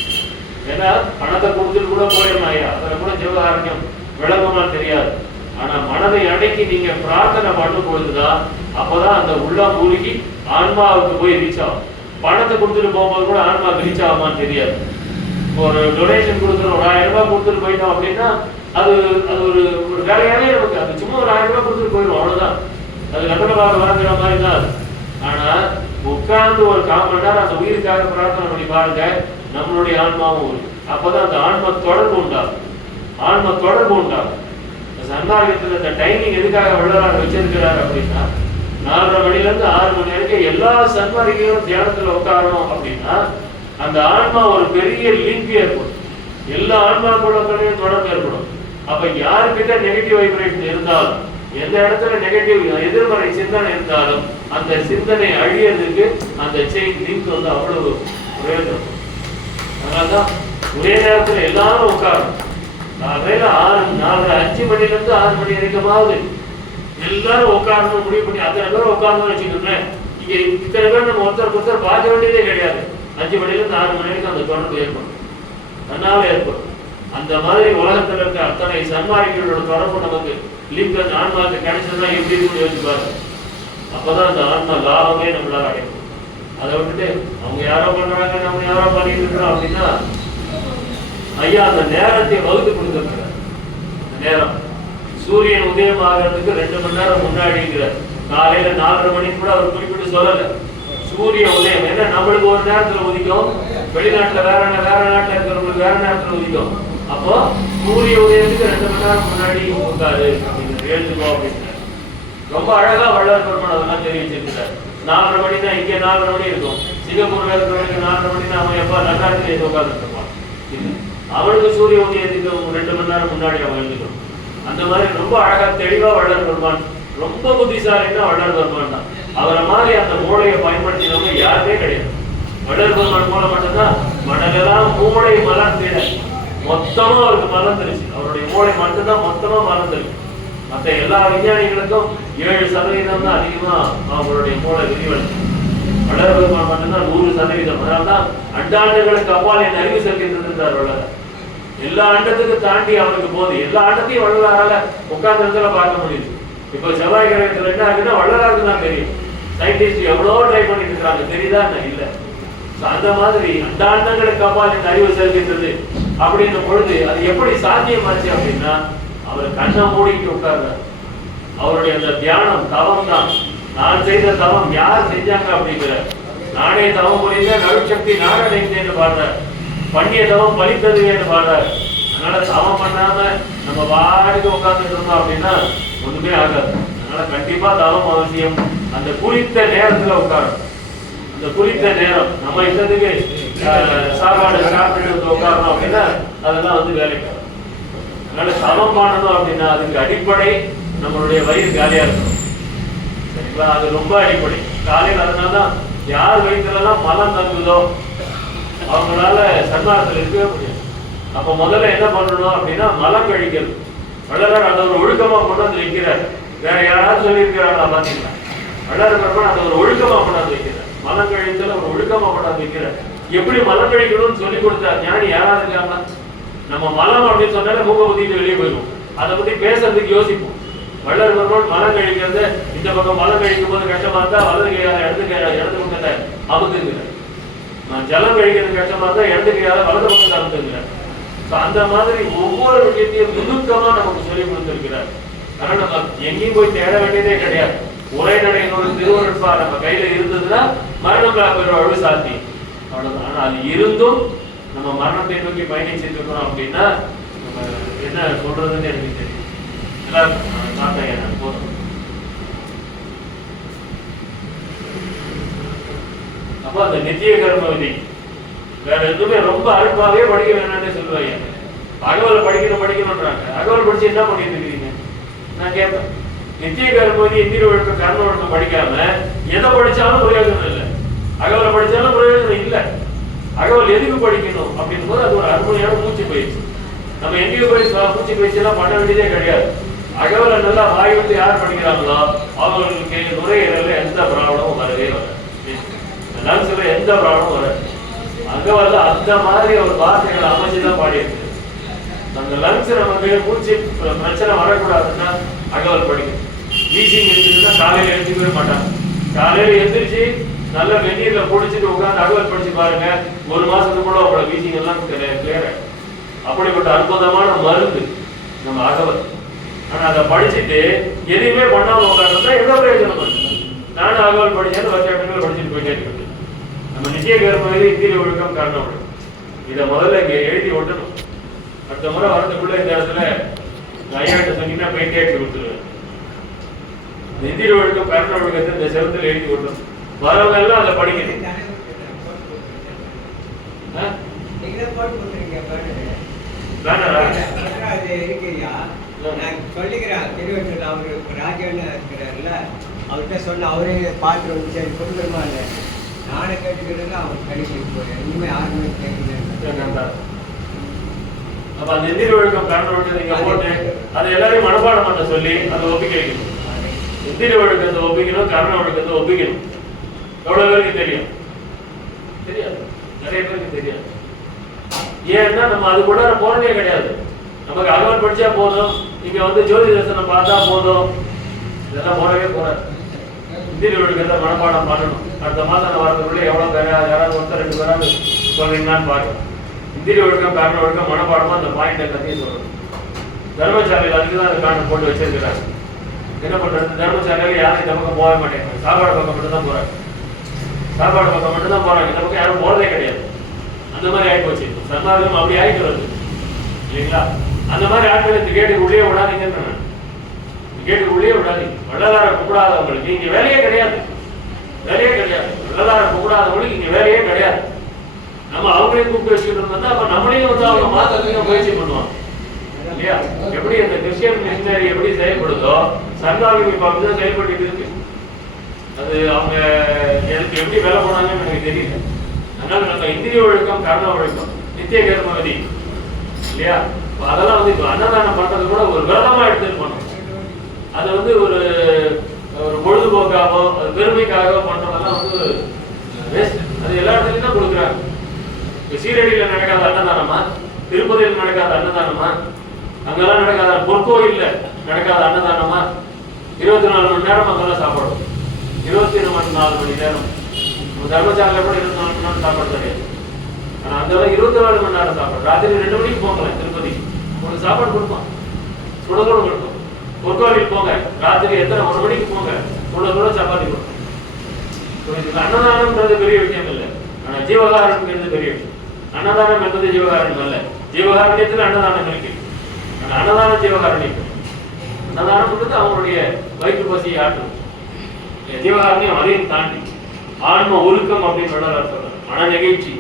ஏன்னா பணத்தை கொடுத்துட்டு கூட போயிடலாம் ஐயா, அதில் கூட ஜீவகாரண்யம் விளக்கமா தெரியாது. ஆனா மனதை அடக்கி நீங்க பிரார்த்தனை பண்ணும் பொழுதுதான் அப்பதான் அந்த உள்ளம் மூழ்கி ஆன்மாவுக்கு போய் ரீச் ஆகும். பணத்தை கொடுத்துட்டு போகும்போது கூட ஆன்மாவுக்கு ரீச் ஆகுமான்னு தெரியாது. ஒரு டொனேஷன் கொடுத்துரும், ஒரு 1000 ரூபாய் கொடுத்துட்டு போயிட்டோம் அப்படின்னா அது ஒரு வேலையாவே நமக்கு அது சும்மா ஒரு 1000 ரூபாய் கொடுத்துட்டு போயிடும், அவ்வளவுதான். அது நகரமாக வாங்குற மாதிரி தான் அது. ஆனா உட்கார்ந்து ஒரு 1/4 மணி நேரம் அந்த உயிருக்காக பிரார்த்தனை பண்ணி பாருங்க, நம்மளுடைய ஆன்மாவும் இருக்கு. அப்பதான் அந்த ஆன்மா தொடர்பு உண்டாகும், ஆன்மா தொடர்பு உண்டாகும். சன்மார்க்கத்துல இந்த டைமிங் எதுக்காக வள்ளலார் வச்சிருக்கிறார் அப்படின்னா 4:30 மணில இருந்து 6 மணி வரைக்கும் எல்லா சன்மார்க்கிகளும் தியானத்துல உட்காரணும் அப்படின்னா அந்த ஆன்மா ஒரு பெரிய லிங்க் ஏற்படும், எல்லா ஆன்மாக்களும் தொடர்பு ஏற்படும். அப்ப யாருக்கிட்ட நெகட்டிவ் வைப்ரேஷன் இருந்தாலும், எந்த இடத்துல நெகட்டிவ் எதிர்மறை சிந்தனை இருந்தாலும் அந்த சிந்தனை அழியறதுக்கு அந்த செயின் லிங்க் வந்து அவ்வளவு பிரயோஜனம். அதனாலதான் ஒரே நேரத்துல எல்லாரும் உட்காரணும். காலையில 4:05 மணில இருந்து 6 மணி வரைக்குமாவது எல்லாரும் உட்காரணும் முடிவு பண்ணி அத்தனை பேரும் உட்காரணும்னு வச்சுக்கோங்களேன். இங்க இத்தனை பேர் நம்ம ஒருத்தர் பார்க்க வேண்டியதே கிடையாது. 5 மணில இருந்து 6 மணி வரைக்கும் அந்த தொடர்பு ஏற்படும், தன்னால ஏற்படும். அந்த மாதிரி உலகத்துல இருக்க அத்தனை சன்மார்க்கிகளோட தொடர்பு நமக்கு லிங்க் அந்த ஆன்மாவுக்கு கிடைச்சதுன்னா எப்படி இருக்குன்னு யோசிச்சு பாருங்க. அப்பதான் அந்த ஆன்ம லாபமே நம்மளால அடையும். அதை விட்டுட்டு அவங்க யாரோ பண்றாங்க நம்ம யாரோ பண்ணிட்டு இருக்கிறோம் அப்படின்னா ஐயா அந்த நேரத்தை வகுத்து கொடுத்துருக்கிறார். அந்த நேரம் சூரியன் உதயம் ஆகிறதுக்கு 2 மணி நேரம் முன்னாடிங்கிற காலையில 4:30 மணிக்கு கூட அவர் குறிப்பிட்டு சொல்லல. சூரிய உதயம் ஏன்னா நம்மளுக்கு ஒரு நேரத்துல உதிக்கும், வெளிநாட்டுல வேற நாட்டுல இருக்கிறவங்களுக்கு வேற நேரத்துல உதிக்கும். அப்போ சூரிய உதயத்துக்கு 2 மணி நேரம் முன்னாடி உட்காரு அப்படின்னு எழுதுக்கோ அப்படின்னு ரொம்ப அழகா வள்ளல் பெருமான் அதெல்லாம் தெரிவிச்சிருக்கிறார். 4:30 மணி தான் இங்கே 4:30 மணி இருக்கும், சிங்கப்பூர்ல இருக்கிறவங்களுக்கு 4:30 மணி தான் அவன் எப்ப நல்லாத்துல உட்கார்ந்து இருப்பான். அவனுக்கு சூரிய உதயத்துக்கு 2 மணி நேரம் முன்னாடி அவன் எழுதுக்கணும். அந்த மாதிரி ரொம்ப அழகா தெளிவா வள்ளல் பெருமான், ரொம்ப புத்திசாலின்னா வள்ளல் பெருமான் தான். அவரை மாதிரி அந்த மூளையை பயன்படுத்தினவங்க யாருமே கிடையாது. வள்ளல் பெருமான் மூளை மட்டும்தான் மனதெல்லாம் மூளை மலர்ந்திட மொத்தமா அவருக்கு மலர்ந்துருச்சு. அவருடைய மூளை மட்டும்தான் மொத்தமா மலர்ந்துருக்கு. மற்ற எல்லா விஞ்ஞானிகளுக்கும் 7% தான் அதிகமா அவங்களுடைய மூளை விரிவடைச்சு. வள்ளல் பெருமான் மட்டும்தான் 100%. அதனால்தான் அண்டாண்டுகளுக்கு அப்பால் என் அறிவு செல்கின்றார் வள்ளல். எல்லா அண்டத்துக்கும் தாண்டி அவனுக்கு போகுது. எல்லா அண்டத்தையும் வள்ளலாரால உட்கார்ந்த இடத்துல பார்க்க முடியுது. இப்போ செவ்வாய் கிரகத்துல என்ன ஆகுதுன்னா வள்ளலாருக்கு தான் தெரியும். சயின்டிஸ்ட் எவ்வளோ ட்ரை பண்ணிட்டு இருக்காங்க, தெரியுதா என்ன? இல்லை. அந்த மாதிரி அண்டாண்டங்களுக்கு அப்பால் இந்த அறிவு செல்கின்றது அப்படின்னும் பொழுது அது எப்படி சாத்தியமாச்சு அப்படின்னா அவர் கண்ணை மூடிட்டு உட்கார்றார். அவருடைய அந்த தியானம் தவம் தான். நான் செய்த தவம் யார் செஞ்சாங்க அப்படிங்கிற நானே தவம் புரிந்த நடுசக்தி நாடனைந்தேன்னு பாடுறார். பண்ணிய தவம் பலித்ததுன்னு பாடுறார். அதனால தவம் பண்ணாம நம்ம பாடுக்கு உட்கார்ந்துட்டு இருந்தோம் அப்படின்னா ஒண்ணுமே ஆகாது. அதனால கண்டிப்பா தவம் அவசியம். அந்த குறித்த நேரத்துல உட்காரணும். அந்த குறித்த நேரம் நம்ம இஷ்டத்துக்கு சாப்பாடு சாப்பிட்டு உட்காரணும் அப்படின்னா அதெல்லாம் வந்து வேலைக்கு. அதனால தவம் பண்ணணும் அப்படின்னா அதுக்கு அடிப்படை நம்மளுடைய வயிறு காலியா இருக்கணும். சரிங்களா? அது ரொம்ப அடிப்படை. காலையில் அதனாலதான் யார் வயிற்றுலாம் மலம் தங்குதோ அவங்களால சன்மார்க்கத்தில் இருக்கவே முடியாது. அப்ப முதல்ல என்ன பண்ணணும் அப்படின்னா மலம் கழிக்கிறது. வள்ளலார் அதை ஒரு ஒழுக்கமா கொண்டாந்து வைக்கிறார். வேற யாராவது சொல்லியிருக்கிறாங்களா பாத்தீங்களா? வள்ளலார் பெருமான் அதை ஒரு ஒழுக்கமா கொண்டாந்து வைக்கிறார். மலம் கழித்தல ஒரு ஒழுக்கமா கொண்டாந்து வைக்கிறார். எப்படி மலம் கழிக்கணும்னு சொல்லி கொடுத்தார் ஞானி யாராவது இருக்காங்களா? நம்ம மலம் அப்படின்னு சொன்னாலே மூக்க ஊத்திட்டு வெளியே போயிடும். அதை பத்தி பேசுறதுக்கு யோசிப்போம். வள்ளலார் பெருமான் மலம் கழிக்கிறது இந்த பக்கம் மலம் கழிக்கும் போது கஷ்டமா இருந்தா வலது கையால இடது பக்கத்தை அமுத்துங்கிறார். ஜலம் கழிக்கிறது கஷ்டமா இருந்தா இடது கையால வலது பக்கத்தை அமுத்துங்கிறார். அந்த மாதிரி ஒவ்வொரு விஷயத்தையும் நுணுக்கமா நமக்கு சொல்லி கொடுத்திருக்கிறார். அதனால நம்ம எங்கேயும் போய் தேட வேண்டியதே கிடையாது. உரைநடையினோட திருவருட்பா நம்ம கையில இருந்ததுன்னா மரணம் பெறுவது சாத்தியம். அவ்வளவுதான். ஆனா அது இருந்தும் நம்ம மரணத்தை நோக்கி பயணிச்சுட்டு இருக்கோம் அப்படின்னா நம்ம என்ன சொல்றதுன்னு எனக்கு தெரியும். போதும். அப்ப அந்த நித்திய கர்ம விதி வேற எதுவுமே ரொம்ப அழுப்பாவே படிக்க வேணாம்னு சொல்லுவாங்க. அகவலை படிக்கணும்ன்றாங்க. அகவல் படிச்சு என்ன பண்ணிட்டு இருக்கீங்க? நான் கேட்பேன். நித்திய கர்ம விதி இந்திர ஒழுக்கம் கர்ம ஒழுக்கம் படிக்காம எதை படிச்சாலும் பிரயோஜனம் இல்லை. அகவலை படிச்சாலும் பிரயோஜனம் இல்லை. அகவல் எதுக்கு படிக்கணும் அப்படின் போது அது ஒரு அருமையான மூச்சு பயிற்சி. நம்ம எங்கேயும் போய் மூச்சு பயிற்சி எல்லாம் பண்ண வேண்டியதே கிடையாது. அகவலை நல்லா வாய் விட்டு யார் படிக்கிறாங்களோ அவங்களுக்கு நுரையீரல்ல எந்த ப்ராப்ளமும் வரவே வராது. லங்ஸ்ல எந்த ப்ராப்ளமும் வராது. அகவல்ல அந்த மாதிரி ஒரு வார்த்தைகளை அமைச்சுதான் பாடியிருக்கு. அந்த லங்ஸ் நமக்கு மூச்சு பிரச்சனை வரக்கூடாதுன்னா அகவல் படிக்கணும். வீசிங் இருந்துச்சுன்னா காலையில எழுந்திருக்கவே மாட்டாங்க. காலையில எந்திரிச்சு நல்ல வெந்நீர்ல குடிச்சிட்டு உட்காந்து அகவல் படிச்சு பாருங்க. 1 மாசத்துக்குள்ள உங்களோட வீசிங் எல்லாம் கிளியர். அப்படிப்பட்ட அற்புதமான மருந்து நம்ம அகவல். ஆனா அதை படிச்சுட்டு எதுவுமே பண்ணாம உட்காந்துருந்தா எவ்வளவு பிரயோஜனம் பண்ணுங்க. நானும் அகவல் படிச்சேன்னு 10 இடங்கள் படிச்சுட்டு போயிட்டே இருக்கேன். நம்ம நித்திய கர்ம விதி இந்திரிய ஒழுக்கம் கர்ண ஒழுக்கம் இதை முதல்ல இங்க எழுதி ஒட்டணும். அடுத்த முறை வரதுக்குள்ள இந்த இடத்துல ஐயாட்ட சொன்னீங்கன்னா போய் கேட்டு கொடுத்துருவேன். இந்திரிய ஒழுக்கம் கர்ண ஒழுக்கத்தை இந்த செவத்துல எழுதி ஒட்டணும். வரவங்க எல்லாம் அதை படிக்கணும். சொல்லிக்கிறேன் திருவள்ளூர் அவரு ராஜன் இருக்கிறாருல அவர்கிட்ட சொன்ன அவரே பார்த்து வந்து சரி கொடுக்குறமா இல்லை நானே கேட்டுக்கிறேன். அவர் கடைசி போய் இனிமே யாருமே கேட்குறேன். அப்ப அந்த எந்திர ஒழுக்கம் கர்ண ஒழுக்கத்தை நீங்க போட்டு அதை எல்லாரையும் மனப்பாடம் பண்ண சொல்லி அதை ஒப்பிக்க வைக்கணும். எந்திர ஒழுக்கத்தை ஒப்பிக்கணும், கர்ண ஒழுக்கத்தை ஒப்பிக்கணும். எவ்வளவு பேருக்கு தெரியும்? தெரியாது. நிறைய பேருக்கு தெரியாது. ஏன்னா நம்ம அது கூட போறதே கிடையாது. நமக்கு அகவல் படிச்சா போதும், இங்க வந்து ஜோதி தரிசனம் பார்த்தா போதும், இதெல்லாம் போடவே போறாது. இந்திரி ஒழுக்கத்தை மனப்பாடம் பண்ணணும். அடுத்த மாதம் வரதுக்குள்ள எவ்வளோ பேர் யாராவது ஒருத்தர் 2 பேராவது சொல்றீங்களான்னு பார்க்கணும். இந்திரி ஒழுக்கம் கரண ஒழுக்கம் மனப்பாடமா அந்த பாயிண்டை கத்தியும் சொல்லணும். தர்மசாலையில் அதுக்கு தான் அந்த காரணம் போட்டு வச்சிருக்கிறாங்க. என்ன பண்றது, தர்மசாலையில் யாரும் இந்த பக்கம் போக மாட்டேங்க, சாப்பாடு பக்கம் மட்டும் தான் போறாங்க. சாப்பாடு பக்கம் மட்டும் தான் போறாங்க, இந்த பக்கம் யாரும் போறதே கிடையாது. அந்த மாதிரி ஆகி போச்சு. சன்மார்க்கம் அப்படி ஆகிட்டு வருது இல்லைங்களா? அந்த மாதிரி ஆட்கள் இந்த கேட்டுக்கு உள்ளே விடாதீங்கன்னு, கேட்டுக்கு உள்ளே விடாதீங்க. வள்ளலாரை கூப்பிடாதவங்களுக்கு இங்க வேலையே கிடையாது, வேலையே கிடையாது. வள்ளலாரை கூப்பிடாதவங்களுக்கு இங்க வேலையே கிடையாது. நம்ம அவங்களையும் கூப்பிட்டு வச்சுக்கிட்டு இருந்தா அப்ப நம்மளையும் வந்து அவங்க மாற்றத்துக்கு முயற்சி பண்ணுவாங்க இல்லையா? எப்படி அந்த கிறிஸ்டியன் மிஷனரி எப்படி செயல்படுதோ சன்மார்க்கம் இப்ப அப்படிதான் செயல்பட்டு இருக்கு. அது அவங்க எனக்கு எப்படி வேலை போனாங்கன்னு எனக்கு தெரியல. அதனால நம்ம இந்திரிய ஒழுக்கம் கர்ண ஒழுக்கம் நித்திய கர்ம விதி இல்லையா? அதெல்லாம் வந்து இப்போ அன்னதானம் பண்றது கூட ஒரு விரதமா எடுத்துட்டு பண்ணணும். அது வந்து ஒரு ஒரு பொழுதுபோக்காகவோ பெருமைக்காகவோ பண்றதெல்லாம் வந்து வேஸ்ட். அது எல்லா இடத்துலையும் தான் கொடுக்குறாங்க. சீரடியில் நடக்காத அன்னதானமா, திருப்பதியில் நடக்காத அன்னதானமா, அங்கெல்லாம் நடக்காத பொற்கோயில்ல நடக்காத அன்னதானமா? 24 மணி நேரம் அங்கெல்லாம் சாப்பிடும். 24 மணி நேரம் தர்மசாலை கூட 24 மணி நேரம் சாப்பாடு தெரியாது. ஆனா அந்த 24 மணி நேரம் சாப்பாடு. ராத்திரி 2 மணிக்கு போகல திருப்பதி, உங்களுக்கு சாப்பாடு கொடுப்பான், சுட சுட கொடுக்கும். பொற்கோயில் போங்க, ராத்திரி எத்தனை 1 மணிக்கு போங்க, சுட சுட சப்பாத்தி கொடுக்கும். அன்னதானம்ன்றது பெரிய விஷயம் இல்லை, ஆனா ஜீவகாரணம்ங்கிறது பெரிய விஷயம். அன்னதானம் என்பது ஜீவகாரணம் அல்ல. ஜீவகாரண்யத்தில் அன்னதானம் இருக்கு. அன்னதானம் ஜீவகாரண்யம். அன்னதானம் கொடுத்து அவங்களுடைய வயிற்று பசியை ஆற்றும். ஜீவகாரண்யம் அதையும் தாண்டி ஆன்ம ஒழுக்கம் அப்படின்னு சொல்றாரு. மன நிகழ்ச்சி,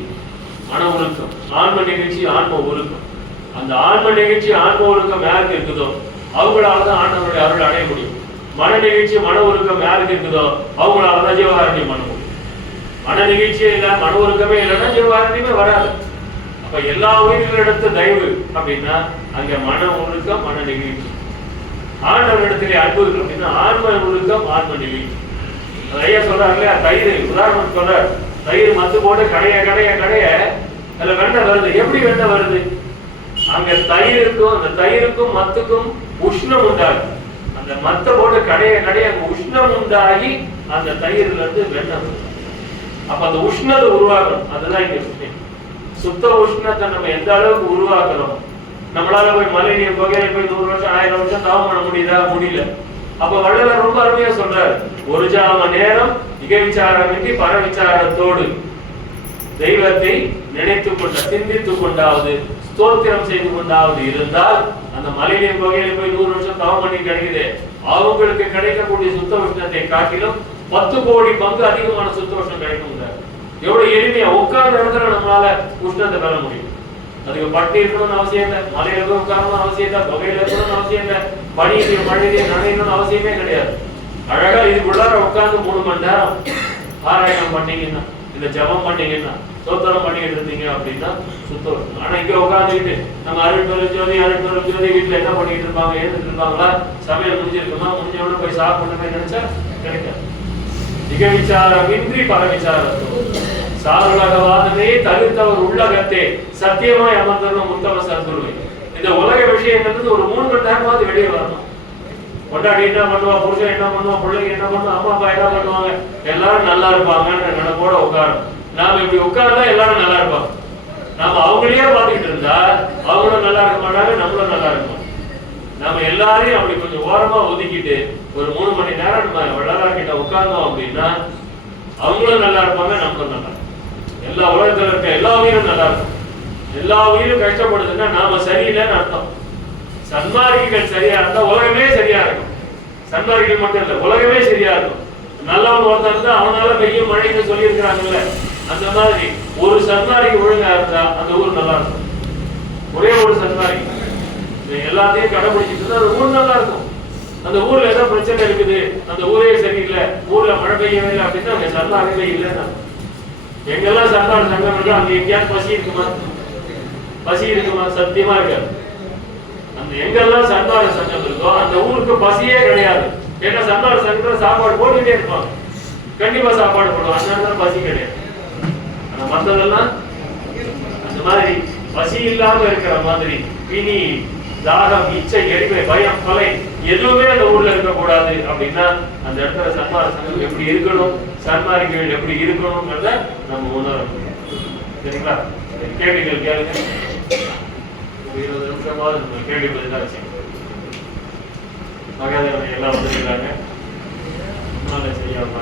மன ஒழுக்கம், ஆன்ம நிகழ்ச்சி, ஆன்ம ஒழுக்கம். அந்த ஆன்ம நிகழ்ச்சி ஆன்ம ஒழுக்கம் யாருக்கு இருக்குதோ அவங்களாலதான் ஆண்டவருடைய அருள் அடைய முடியும். மன நிகழ்ச்சி மன ஒழுக்கம் யாருக்கு இருக்குதோ அவங்களாலதான் ஜீவகாரண்யம் பண்ண முடியும். மன நிகழ்ச்சியே இல்லை, மன ஒழுக்கமே இல்லைன்னா ஜீவகாரண்யமே வராது. அப்ப எல்லா உயிர்களிடத்து தயவு அப்படின்னா அங்க மன ஒழுக்கம், மன நிகழ்ச்சி. ஆண்டவரிடத்திலே அன்பு அப்படின்னா ஆன்ம ஒழுக்கம், ஆன்ம நிகழ்ச்சி. ஐயா சொல்றாரு இல்லையா, தயிர் உதாரணம் சொல்ற, தயிர் மத்து போட்டு கடைய கடைய கடைய அதுல வெண்ணெய் வருது. எப்படி வெண்ணெய் வருது? அங்க தயிருக்கும் அந்த தயிருக்கும் மத்துக்கும் உஷ்ணம் உண்டாகும். அந்த மத்த போட்டு கடைய கடைய அங்க உஷ்ணம் உண்டாகி அந்த தயிர்ல இருந்து வெண்ணெய் வருது. அப்ப அந்த உஷ்ணத்தை உருவாக்கணும். அதுதான் இங்க விஷயம். சுத்த உஷ்ணத்தை நம்ம எந்த அளவுக்கு உருவாக்குறோம். நம்மளால போய் மலையில புகையில போய் 100 வருஷம் 1000 வருஷம் தவம் பண்ண முடியுதா? முடியல. அப்ப வள்ளலார் ரொம்ப அருமையா சொல்றாரு, ஒரு ஜாம நேரம் இகவிச்சாரமின்றி பரவிச்சாரத்தோடு தெய்வத்தை நினைத்துக் கொண்ட சிந்தித்துக் கொண்டாவது ஸ்தோத்திரம் செய்து கொண்டாவது இருந்தால் அந்த மலையிலையும் புகையில போய் 100 வருஷம் தவம் பண்ணி கிடைக்குது. அவங்களுக்கு கிடைக்கக்கூடிய சுத்த உஷ்ணத்தை காட்டிலும் 10 கோடி பங்கு அதிகமான சுத்த உஷ்ணம் கிடைக்கும். எவ்வளவு எளிமையா உட்கார்ந்த இடத்துல நம்மளால உஷ்ணத்தை பெற முடியும். அதுக்கு பட்டி இருக்கணும்னு அவசியம் இல்லை, மலையில போய் உட்காரணும்னு அவசியம் இல்லை, புகையில இருக்கணும்னு அவசியம் இல்லை, பனியிலே மழையிலே நனையணும்னு அவசியமே கிடையாது. அழகா இதுக்குள்ளார உட்கார்ந்து 3 மணி நேரம் பாராயணம் பண்ணீங்கன்னா, இல்ல ஜபம் பண்ணீங்கன்னா, சோத்திரம் பண்ணிக்கிட்டு இருந்தீங்க அப்படின்னா சுத்தம். ஆனா இங்க உட்காந்துக்கிட்டு நம்ம அருட்பெரும் ஜோதி வீட்டுல என்ன பண்ணிட்டு இருப்பாங்க, எழுந்துட்டு இருப்பாங்களா, சமையல் முடிஞ்சிருக்குமா, முடிஞ்சவன போய் சாப்பிடணுமே நினைச்சா கிடைக்காது. இகவிச்சாரமின்றி பரவிச்சாரத்தோ சாருலகவாதமே தவிர்த்தவர் உள்ளகத்தே சத்தியமாய் அமர்ந்தவரும் உத்தம சத்குருவை. இந்த உலக விஷயங்கிறது ஒரு 3 மணி நேரமாவது வெளியே வரணும். கொண்டாடி என்ன பண்ணுவா, புருஷன் என்ன பண்ணுவா, பிள்ளைங்க என்ன பண்ணுவா, அம்மா அப்பா என்ன பண்ணுவாங்க, எல்லாரும் நல்லா இருப்பாங்கன்ற நினைப்போட உட்காரணும். நாம இப்படி உட்கார்ந்தா எல்லாரும் நல்லா இருப்பாங்க. நாம அவங்களையே பார்த்துக்கிட்டு இருந்தா அவங்களும் நல்லா இருக்க மாட்டாங்க, நம்மளும் நல்லா இருக்கும். நம்ம எல்லாரையும் அப்படி கொஞ்சம் ஓரமா ஒதுக்கிட்டு ஒரு 3 மணி நேரம் நம்ம வள்ளலார் கிட்ட உட்கார்ந்தோம் அப்படின்னா அவங்களும் நல்லா இருப்பாங்க, நம்மளும் நல்லா இருக்கும். எல்லா உலகத்துல இருக்க எல்லா உயிரும் நல்லா இருக்கும். எல்லா உயிரும் கஷ்டப்படுதுன்னா நாம சரியில்லைன்னு அர்த்தம். சன்மார்க்கிகள் சரியா இருந்தா உலகமே சரியா இருக்கும். சன்மார்க்கிகள் மட்டும் இல்ல, உலகமே சரியா இருக்கும். நல்லவன் ஒருத்தன் இருந்தா அவனால பெய்யும் மழைன்னு சொல்லி இருக்கிறாங்கல்ல, அந்த மாதிரி ஒரு சன்மார்க்கி ஒழுங்கா இருந்தா அந்த ஊர் நல்லா இருக்கும். ஒரே ஒரு சன்மார்க்கி எல்லாத்தையும் கடைபிடிச்சிட்டு இருந்தா அந்த ஊர் நல்லா இருக்கும். அந்த ஊர்ல ஏதோ பிரச்சனை இருக்குது, அந்த ஊரே சரியில்லை, ஊர்ல மழை பெய்யவே இல்லை அப்படின்னா அங்க சன்மார்க்கமே இல்லைன்னா. எங்கெல்லாம் சன்மார்க்க சங்கம் இருக்கோ அங்க எங்கேயாவது பசி இருக்குமா? பசி இருக்குமா? சத்தியமா இருக்காது. அந்த எங்கெல்லாம் சன்மார்க்க சங்கம் இருக்கோ அந்த ஊருக்கு பசியே கிடையாது. ஏன்னா சன்மார்க்க சங்கத்துல சாப்பாடு போட்டுட்டே இருப்பாங்க, கண்டிப்பா சாப்பாடு போடுவாங்க, அதனால பசி கிடையாது. ஆனா மற்றதெல்லாம் அந்த மாதிரி பசி இல்லாம இருக்கிற மாதிரி பிணி, தாகம், இச்சை, எரிமை, பயம், கொலை எதுவுமே அந்த ஊர்ல இருக்கக்கூடாது அப்படின்னா அந்த இடத்துல சன்மார்க்க சங்கம் எப்படி இருக்கணும், சன்மார்க்கிகள் எப்படி இருக்கணும்ன்றத நம்ம உணரணும். சரிங்களா? கேள்விகள் கேளுங்க. 20 நிமிஷமாவது நம்ம கேள்வி பதில் தான் வச்சுக்கோங்க. மகாதேவனை எல்லாம் வந்துருக்காங்க. செய்யாம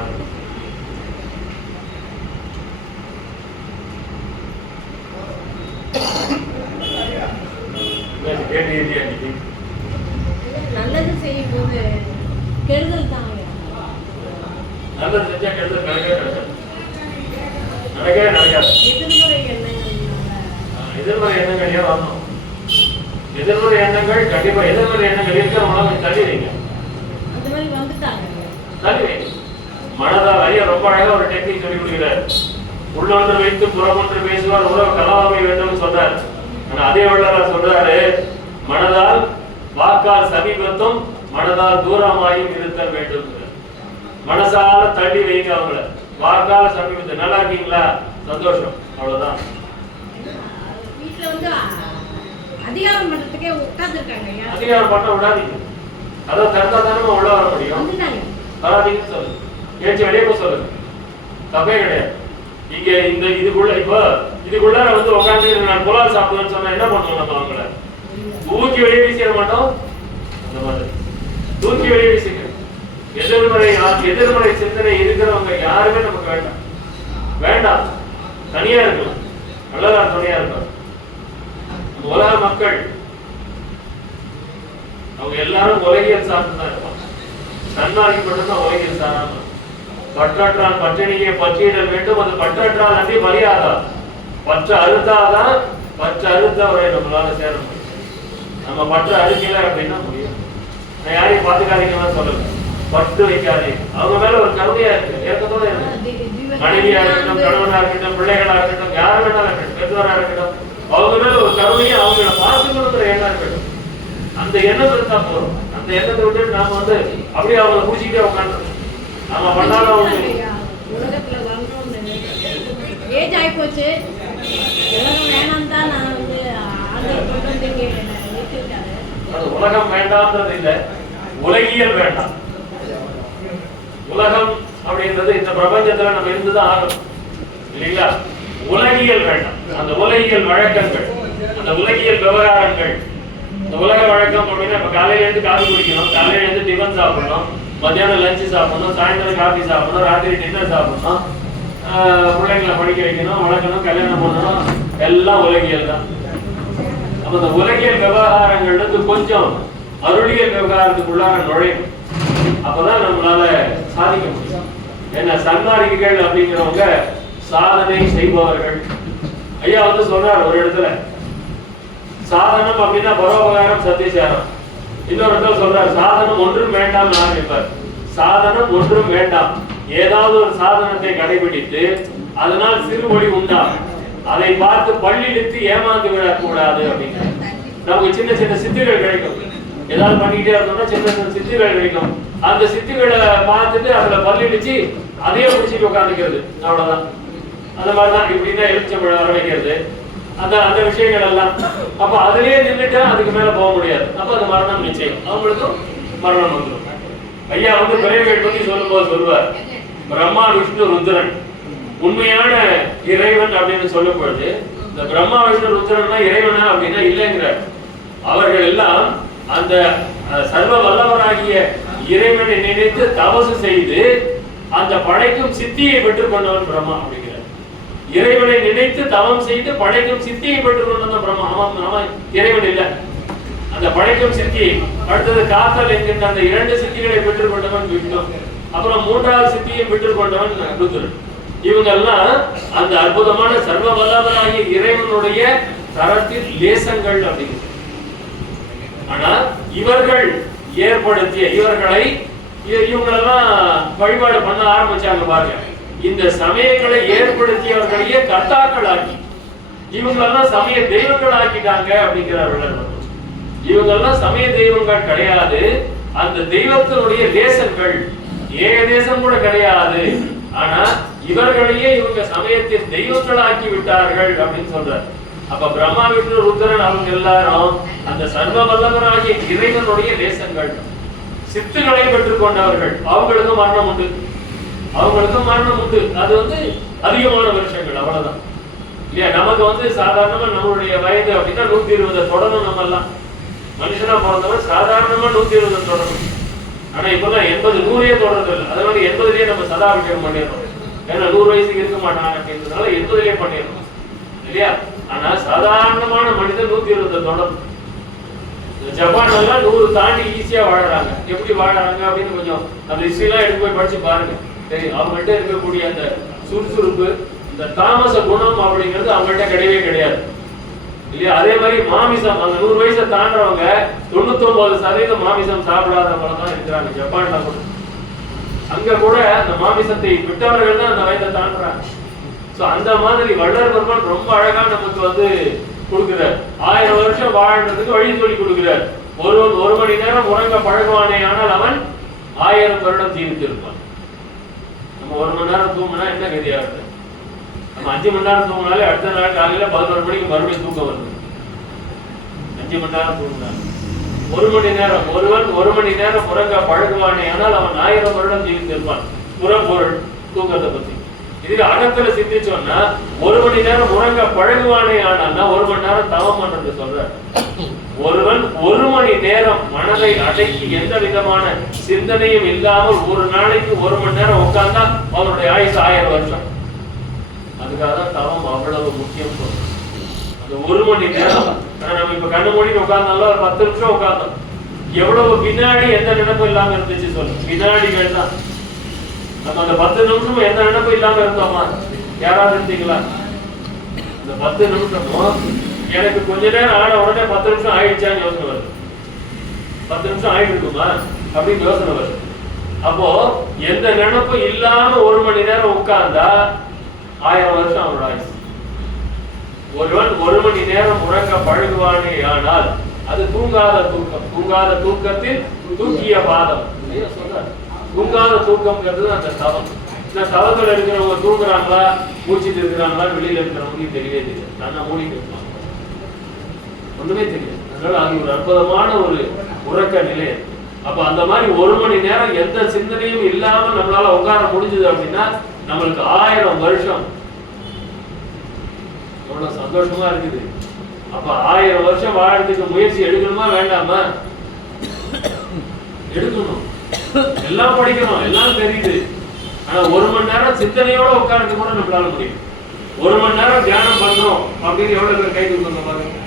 நல்லது செய்யும் போது கெடுதல் தான். நல்லது செஞ்சா கெடுதல் நடக்கவே நடக்காது. எதிர்மறை எண்ணங்கள் ஏன் வரணும்? எதிர்மறை எண்ணங்கள் கண்டிப்பா எதிர்மறை எண்ணங்கள் இருக்கிறவங்க தள்ளிடுங்க. அந்த மாதிரி வந்துட்டாங்க. தள்ளிடுங்க. மனதால் ஐயா ரொம்ப அழகா ஒரு டெக்னிக் சொல்லி கொடுக்கிறார். உள்ளொன்று வைத்து புறமொன்று பேசுவார் உறவு கலவாமை வேண்டும் சொல்றாரு. ஆனா அதே வள்ளலார் சொல்றாரு, மனதால் வாக்கால் சமீபத்தும் மனதால் தூரமாயும் இருத்தல் வேண்டும். மனசால தள்ளி வைங்க அவங்கள, வாக்கால சமீபத்தை. நல்லா இருக்கீங்களா? சந்தோஷம், அவ்வளவுதான். வீட்டுல வந்து அதிகாரம் பண்றதுக்கே உட்கார்ந்துருக்காங்க. அதிகாரம் பண்ண விடாதீங்க. அதான் தந்தா தானே உள்ள வர முடியும். வராதீங்கன்னு சொல்லுங்க, ஏற்றி வெளியே போய் சொல்லுங்க, தப்பே கிடையாது. இங்க இந்த இதுக்குள்ள இப்ப இதுக்குள்ள வந்து உட்காந்து நான் புலால் சாப்பிடுவேன்னு சொன்னா என்ன பண்ணுவோம்? நம்ம அவங்கள தூக்கி வெளியே வீசிட மாட்டோம். அந்த மாதிரி தூக்கி வெளியே வீசிக்க. எதிர்மறை சிந்தனை இருக்கிறவங்க யாருமே நமக்கு வேண்டாம், வேண்டாம். தனியா இருக்கலாம், நல்லதா துணையா இருக்கலாம். உலக மக்கள் அவங்க எல்லாரும் உலகியல் சார்ந்துதான் இருப்பாங்க. சன்மார்க்கப்பட்டதான் உலகியல் சாராம. பற்றற்றால் பற்றினியை பற்றியிடல் வேண்டும். அது பற்றற்றால் அன்றி மரியாதா. பற்ற அறுத்தாதான், பற்ற அறுத்தவரை நம்மளால சேர முடியும். நம்ம பற்ற அறுக்கல அப்படின்னா முடியும். நான் யாரையும் பாத்துக்காதீங்கன்னு சொல்லல, பற்று வைக்காதீங்க. அவங்க மேல ஒரு கருணையா இருக்கு, ஏற்கத்தோட இருக்கு. மனைவியா இருக்கட்டும், கணவனா இருக்கட்டும், பிள்ளைகளா இருக்கட்டும், யார் வேணாலும் இருக்கட்டும், பெற்றோரா இருக்கட்டும், அவங்க மேல ஒரு கருணையா அவங்கள பார்த்துக்கணுங்கிற எண்ணம் இருக்கட்டும். அந்த எண்ணம் இருந்தா போறோம். அந்த எண்ணத்தை விட்டு நாம வந்து அப்படியே அவங்களை பூச்சிக்கிட்டே உட்காந்து நாம பண்ணாலும் உலகத்துல வரணும்னு ஏஜ் ஆகி போச்சு. உலகம் வேணாம் தான் நான் வந்து ஆண்டவர் கொண்டு வந்து ஏற்றிருக்காரு. அது உலகம் வேண்டாம்ன்றது இல்லை, உலகியல் வேண்டாம். உலகம் அப்படின்றது இந்த பிரபஞ்சத்துல நம்ம இருந்துதான் ஆகணும் இல்லைங்களா? உலகியல் வேண்டாம். அந்த உலகியல் வழக்கங்கள், அந்த உலகியல் விவகாரங்கள், இந்த உலக வழக்கம் அப்படின்னா இப்ப காலையில இருந்து காஃபி குடிக்கணும், காலையில இருந்து டிஃபன் சாப்பிடணும், மத்தியானம் லஞ்சு சாப்பிடணும், சாயந்தரம் காஃபி சாப்பிடணும், ராத்திரி டின்னர் சாப்பிடணும், பிள்ளைங்களை படிக்க வைக்கணும், வளர்க்கணும், கல்யாணம் பண்ணணும், எல்லாம் உலகியல் தான். அப்ப இந்த உலகியல் விவகாரங்கள் வந்து கொஞ்சம் அருளியல் விவகாரத்துக்குள்ளார நுழையும். அப்பதான் நம்மளால சாதிக்க முடியும். ஏன்னா சன்மார்க்கிகள் அப்படிங்கிறவங்க சாதனை செய்பவர்கள். ஐயா வந்து சொல்றாரு ஒரு இடத்துல, சாதனம் அப்படின்னா பரோபகாரம் சத்தியசாரம். இன்னொரு இடத்துல சொல்றாரு, சாதனம் ஒன்றும் வேண்டாம் ஆரம்பிப்பார். சாதனம் ஒன்றும் வேண்டாம், ஏதாவது ஒரு சாதனத்தை கடைபிடித்து அதனால் சிறுமொழி உண்டாம், அதை பார்த்து பள்ளியிலிட்டு ஏமாந்து விடக்கூடாது அப்படிங்கிற. நமக்கு சின்ன சின்ன சித்துகள் கிடைக்கும், ஏதாவது பண்ணிக்கிட்டே இருந்தோம்னா சின்ன சின்ன சித்துகள் கிடைக்கும். அந்த சித்துகளை பார்த்துட்டு அதுல பள்ளியிடிச்சு அதையே பிடிச்சிட்டு உட்காந்துக்கிறது, அவ்வளவுதான். அந்த மாதிரிதான் இப்படின்னா எலுமிச்சம்பழம் வர வைக்கிறது, அந்த அந்த விஷயங்கள் எல்லாம். அப்ப அதுலயே நின்றுட்டா அதுக்கு மேல போக முடியாது. அப்ப அது மரணம் நிச்சயம், அவங்களுக்கும் மரணம் வந்துடும். ஐயா வந்து பிறவிகள் பத்தி சொல்லும் போது சொல்லுவார், பிரம்மா விஷ்ணு ருத்ரன் உண்மையான இறைவன் அப்படின்னு சொல்லும் பொழுது, இந்த பிரம்மா விஷ்ணு ருத்ரன் இறைவனா அப்படின்னா இல்லைங்கிற. அவர்கள் எல்லாம் அந்த சர்வ வல்லவராகிய இறைவனை நினைத்து தபசு செய்து அந்த படைக்கும் சித்தியை பெற்றுக் கொண்டவன் பிரம்மா அப்படிங்கிற. இறைவனை நினைத்து தவம் செய்து படைக்கும் சித்தியை பெற்றுக் கொண்டவன் பிரம்மா. அவன் இறைவன் இல்லை, அந்த படைக்கும் சித்தியை. அடுத்தது காத்தல் என்கின்ற அந்த 2 சித்திகளை பெற்றுக் கொண்டவன் விஷ்ணு. அப்புறம் 3வது சித்தியை பெற்றுக் கொண்டவன் ருத்ரன். இவங்க எல்லாம் அந்த அற்புதமான சர்வ வல்லவராகிய இறைவனுடைய தரத்தில் லேசங்கள் அப்படிங்கிறது. ஆனா இவர்கள் ஏற்படுத்திய இவங்களெல்லாம் வழிபாடு பண்ண ஆரம்பிச்சாங்க பாருங்க. இந்த சமயங்களை ஏற்படுத்தியவர்களையே கர்த்தாக்கள் ஆக்கி இவங்களெல்லாம் சமய தெய்வங்கள் ஆக்கிட்டாங்க அப்படிங்கிறார்கள். இவங்கெல்லாம் சமய தெய்வங்கள் கிடையாது, அந்த தெய்வத்தினுடைய தேசங்கள், ஏகதேசம் கூட கிடையாது. ஆனா இவர்களையே இவங்க சமயத்தின் தெய்வங்களாக்கி விட்டார்கள் அப்படின்னு சொல்றார். அப்ப பிரம்மா, விஷ்ணு, ருத்ரன் அவங்க எல்லாரும் அந்த சர்வ வல்லவராகிய இறைவனுடைய தேசங்கள். சித்துக்களை பெற்றுக் கொண்டவர்கள் அவங்களுக்கும் மரணம் உண்டு, அவங்களுக்கும் மரணம் உண்டு. அது வந்து அதிகமான வருஷங்கள், அவ்வளவுதான் இல்லையா. நமக்கு சாதாரணமா நம்மளுடைய வயது அப்படின்னா 120 தொடரும். நம்ம எல்லாம் மனுஷனா பிறந்தவன் சாதாரணமா 120 தொடரும். ஆனா இப்பதான் 80 100 தொடர்றது இல்லை. அதனால 80லயே நம்ம சதாபிஷேகம் பண்ணிடுறோம். ஏன்னா 100 வயசுக்கு இருக்க மாட்டாங்க அப்படின்றதுனால 80லயே பண்ணிடுறோம் இல்லையா. ஆனா சாதாரணமான மனிதன் 120 தொடரும். ஜப்பான் எல்லாம் 100 தாண்டி ஈஸியா வாழறாங்க. எப்படி வாழறாங்க அப்படின்னு கொஞ்சம் அந்த ஹிஸ்டரிலாம் எடுத்து போய் படிச்சு பாருங்க தெரியும். அவங்கள்ட்ட இருக்கக்கூடிய அந்த சுறுசுறுப்பு, இந்த தாமச குணம் அப்படிங்கிறது அவங்கள்ட்ட கிடையவே கிடையாது இல்லையா. அதே மாதிரி மாமிசம், அந்த 100 வயசை தாண்டவங்க 99% மாமிசம் சாப்பிடாதவங்க தான் இருக்கிறாங்க ஜப்பான்ல கூட. அங்க கூட அந்த மாமிசத்தை விட்டவர்கள் தான் அந்த வயதை தாண்டுறாங்க. சோ அந்த மாதிரி வள்ளல் பெருமான் ரொம்ப அழகா நமக்கு கொடுக்கிறார். 1000 வருஷம் வாழ்றதுக்கு வழி சொல்லி கொடுக்கிறார். ஒருவன் 1 மணி நேரம் உறங்க பழகுவானே ஆனால் அவன் 1000 வருடம் ஜீவித்திருப்பான். நம்ம 1 மணி நேரம் தூங்கினா என்ன கதியா இருக்கு? நம்ம 5 மணி நேரம் தூங்கினாலே அடுத்த நாள் காலையில 11 மணிக்கு மறுபடியும் தூக்கம் வருது. 5 மணி நேரம் தூங்கினா 1 மணி நேரம், ஒருவன் 1 மணி நேரம் உறங்க பழகுவானே ஆனால் அவன் 1000 வருடம் ஜீவித்திருப்பான். புறப்பொருள் தூக்கத்தை பத்தி இதுக்கு அகத்துல சிந்திச்சோம்னா 1 மணி நேரம் உறங்க பழகுவானே ஆனால் 1 மணி நேரம் தவம் பண்றது சொல்ற. ஒருவன் 1 மணி நேரம் மனதை அடக்கி எந்த விதமான சிந்தனையும் இல்லாமல் ஒரு நாளைக்கு 1 மணி நேரம் உட்கார்ந்தா அவனுடைய ஆயுசு 1000 வருஷம். அதுக்காக தான் தவம் அவ்வளவு முக்கியம். அந்த 1 மணி நேரம் நம்ம இப்ப கண்ணு மூடிட்டு உட்கார்ந்தாலும் 10 நிமிஷம் உட்கார்ந்தோம். எவ்வளவு வினாடி எந்த நினைப்பும் இல்லாம இருந்துச்சு சொல்லு. வினாடிகள் தான். நம்ம அந்த 10 நிமிஷமும் எந்த நினைப்பும் இல்லாம இருந்தோமா? யாராவது இருந்தீங்களா? இந்த 10 நிமிஷமும் எனக்கு கொஞ்ச நேரம் ஆன உடனே 10 நிமிஷம் ஆயிடுச்சான்னு யோசனை வருது. 10 நிமிஷம் ஆயிட்டு இருக்குமா அப்படின்னு யோசனை வருது. அப்போ எந்த நினைப்பும் இல்லாம 1 மணி நேரம் உட்கார்ந்தா 1000 வருஷம் அவனோட ஆயுசு. ஒருவன் 1 மணி நேரம் உறங்க பழகுவானே ஆனால் அது தூங்காத தூக்கம். தூங்காத தூக்கத்தில் தூக்கிய பாதம் சொல்றாரு. தூங்காத தூக்கம்ங்கிறது அந்த தவம். இந்த தவத்தில் இருக்கிறவங்க தூங்குறாங்களா மூச்சிட்டு இருக்கிறாங்களா வெளியில இருக்கிறவங்களுக்கு தெரியவே தெரியாது. நான் மூடிட்டு இருப்பாங்க, ஒண்ணுமே தெரியாது. அதனால அது ஒரு அற்புதமான ஒரு உறக்க நிலை. அப்ப அந்த மாதிரி 1 மணி நேரம் எந்த சிந்தனையும் இல்லாம நம்மளால உட்கார முடிஞ்சது அப்படின்னா நம்மளுக்கு 1000 வருஷம் எவ்வளவு சந்தோஷமா இருக்குது. அப்ப 1000 வருஷம் வாழறதுக்கு முயற்சி எடுக்கணுமா வேண்டாமா? எடுக்கணும். எல்லாம் படிக்கணும், எல்லாம் தெரியுது. ஆனா 1 மணி நேரம் சிந்தனையோட உட்கார்ந்து கூட நம்மளால முடியும். 1 மணி நேரம் தியானம் பண்றோம் அப்படின்னு எவ்வளவு பேர் கை கொடுக்கணும் பாருங்க.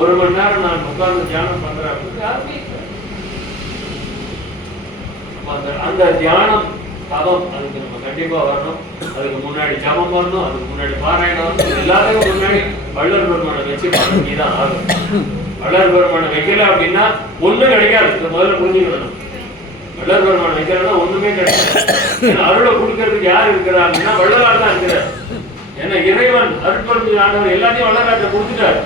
1 மணி நேரம் நான் உட்கார்ந்து தியானம் பண்றேன் அப்படின்னு அந்த தியானம் தவம் அதுக்கு நம்ம கண்டிப்பா வரணும். அதுக்கு முன்னாடி ஜபம் வரணும், அதுக்கு முன்னாடி பாராயணம் வரணும். எல்லாத்துக்கும் முன்னாடி வள்ளல் பெருமானை வச்சு பண்ணிதான் ஆகும். வள்ளல் பெருமானை வைக்கல அப்படின்னா ஒண்ணும் கிடைக்காது. முதல்ல புரிஞ்சுக்கணும். வள்ளல் பெருமானை வைக்கிறதுனா ஒண்ணுமே கிடையாது. அருளை கொடுக்கறதுக்கு யார் இருக்கிறாங்கன்னா வள்ளலார் தான் இருக்கிறார். ஏன்னா இறைவன் அருட்பெருஞ்சோதி ஆண்டவர் எல்லாத்தையும் வள்ளலார்ட்ட கொடுத்துட்டாரு.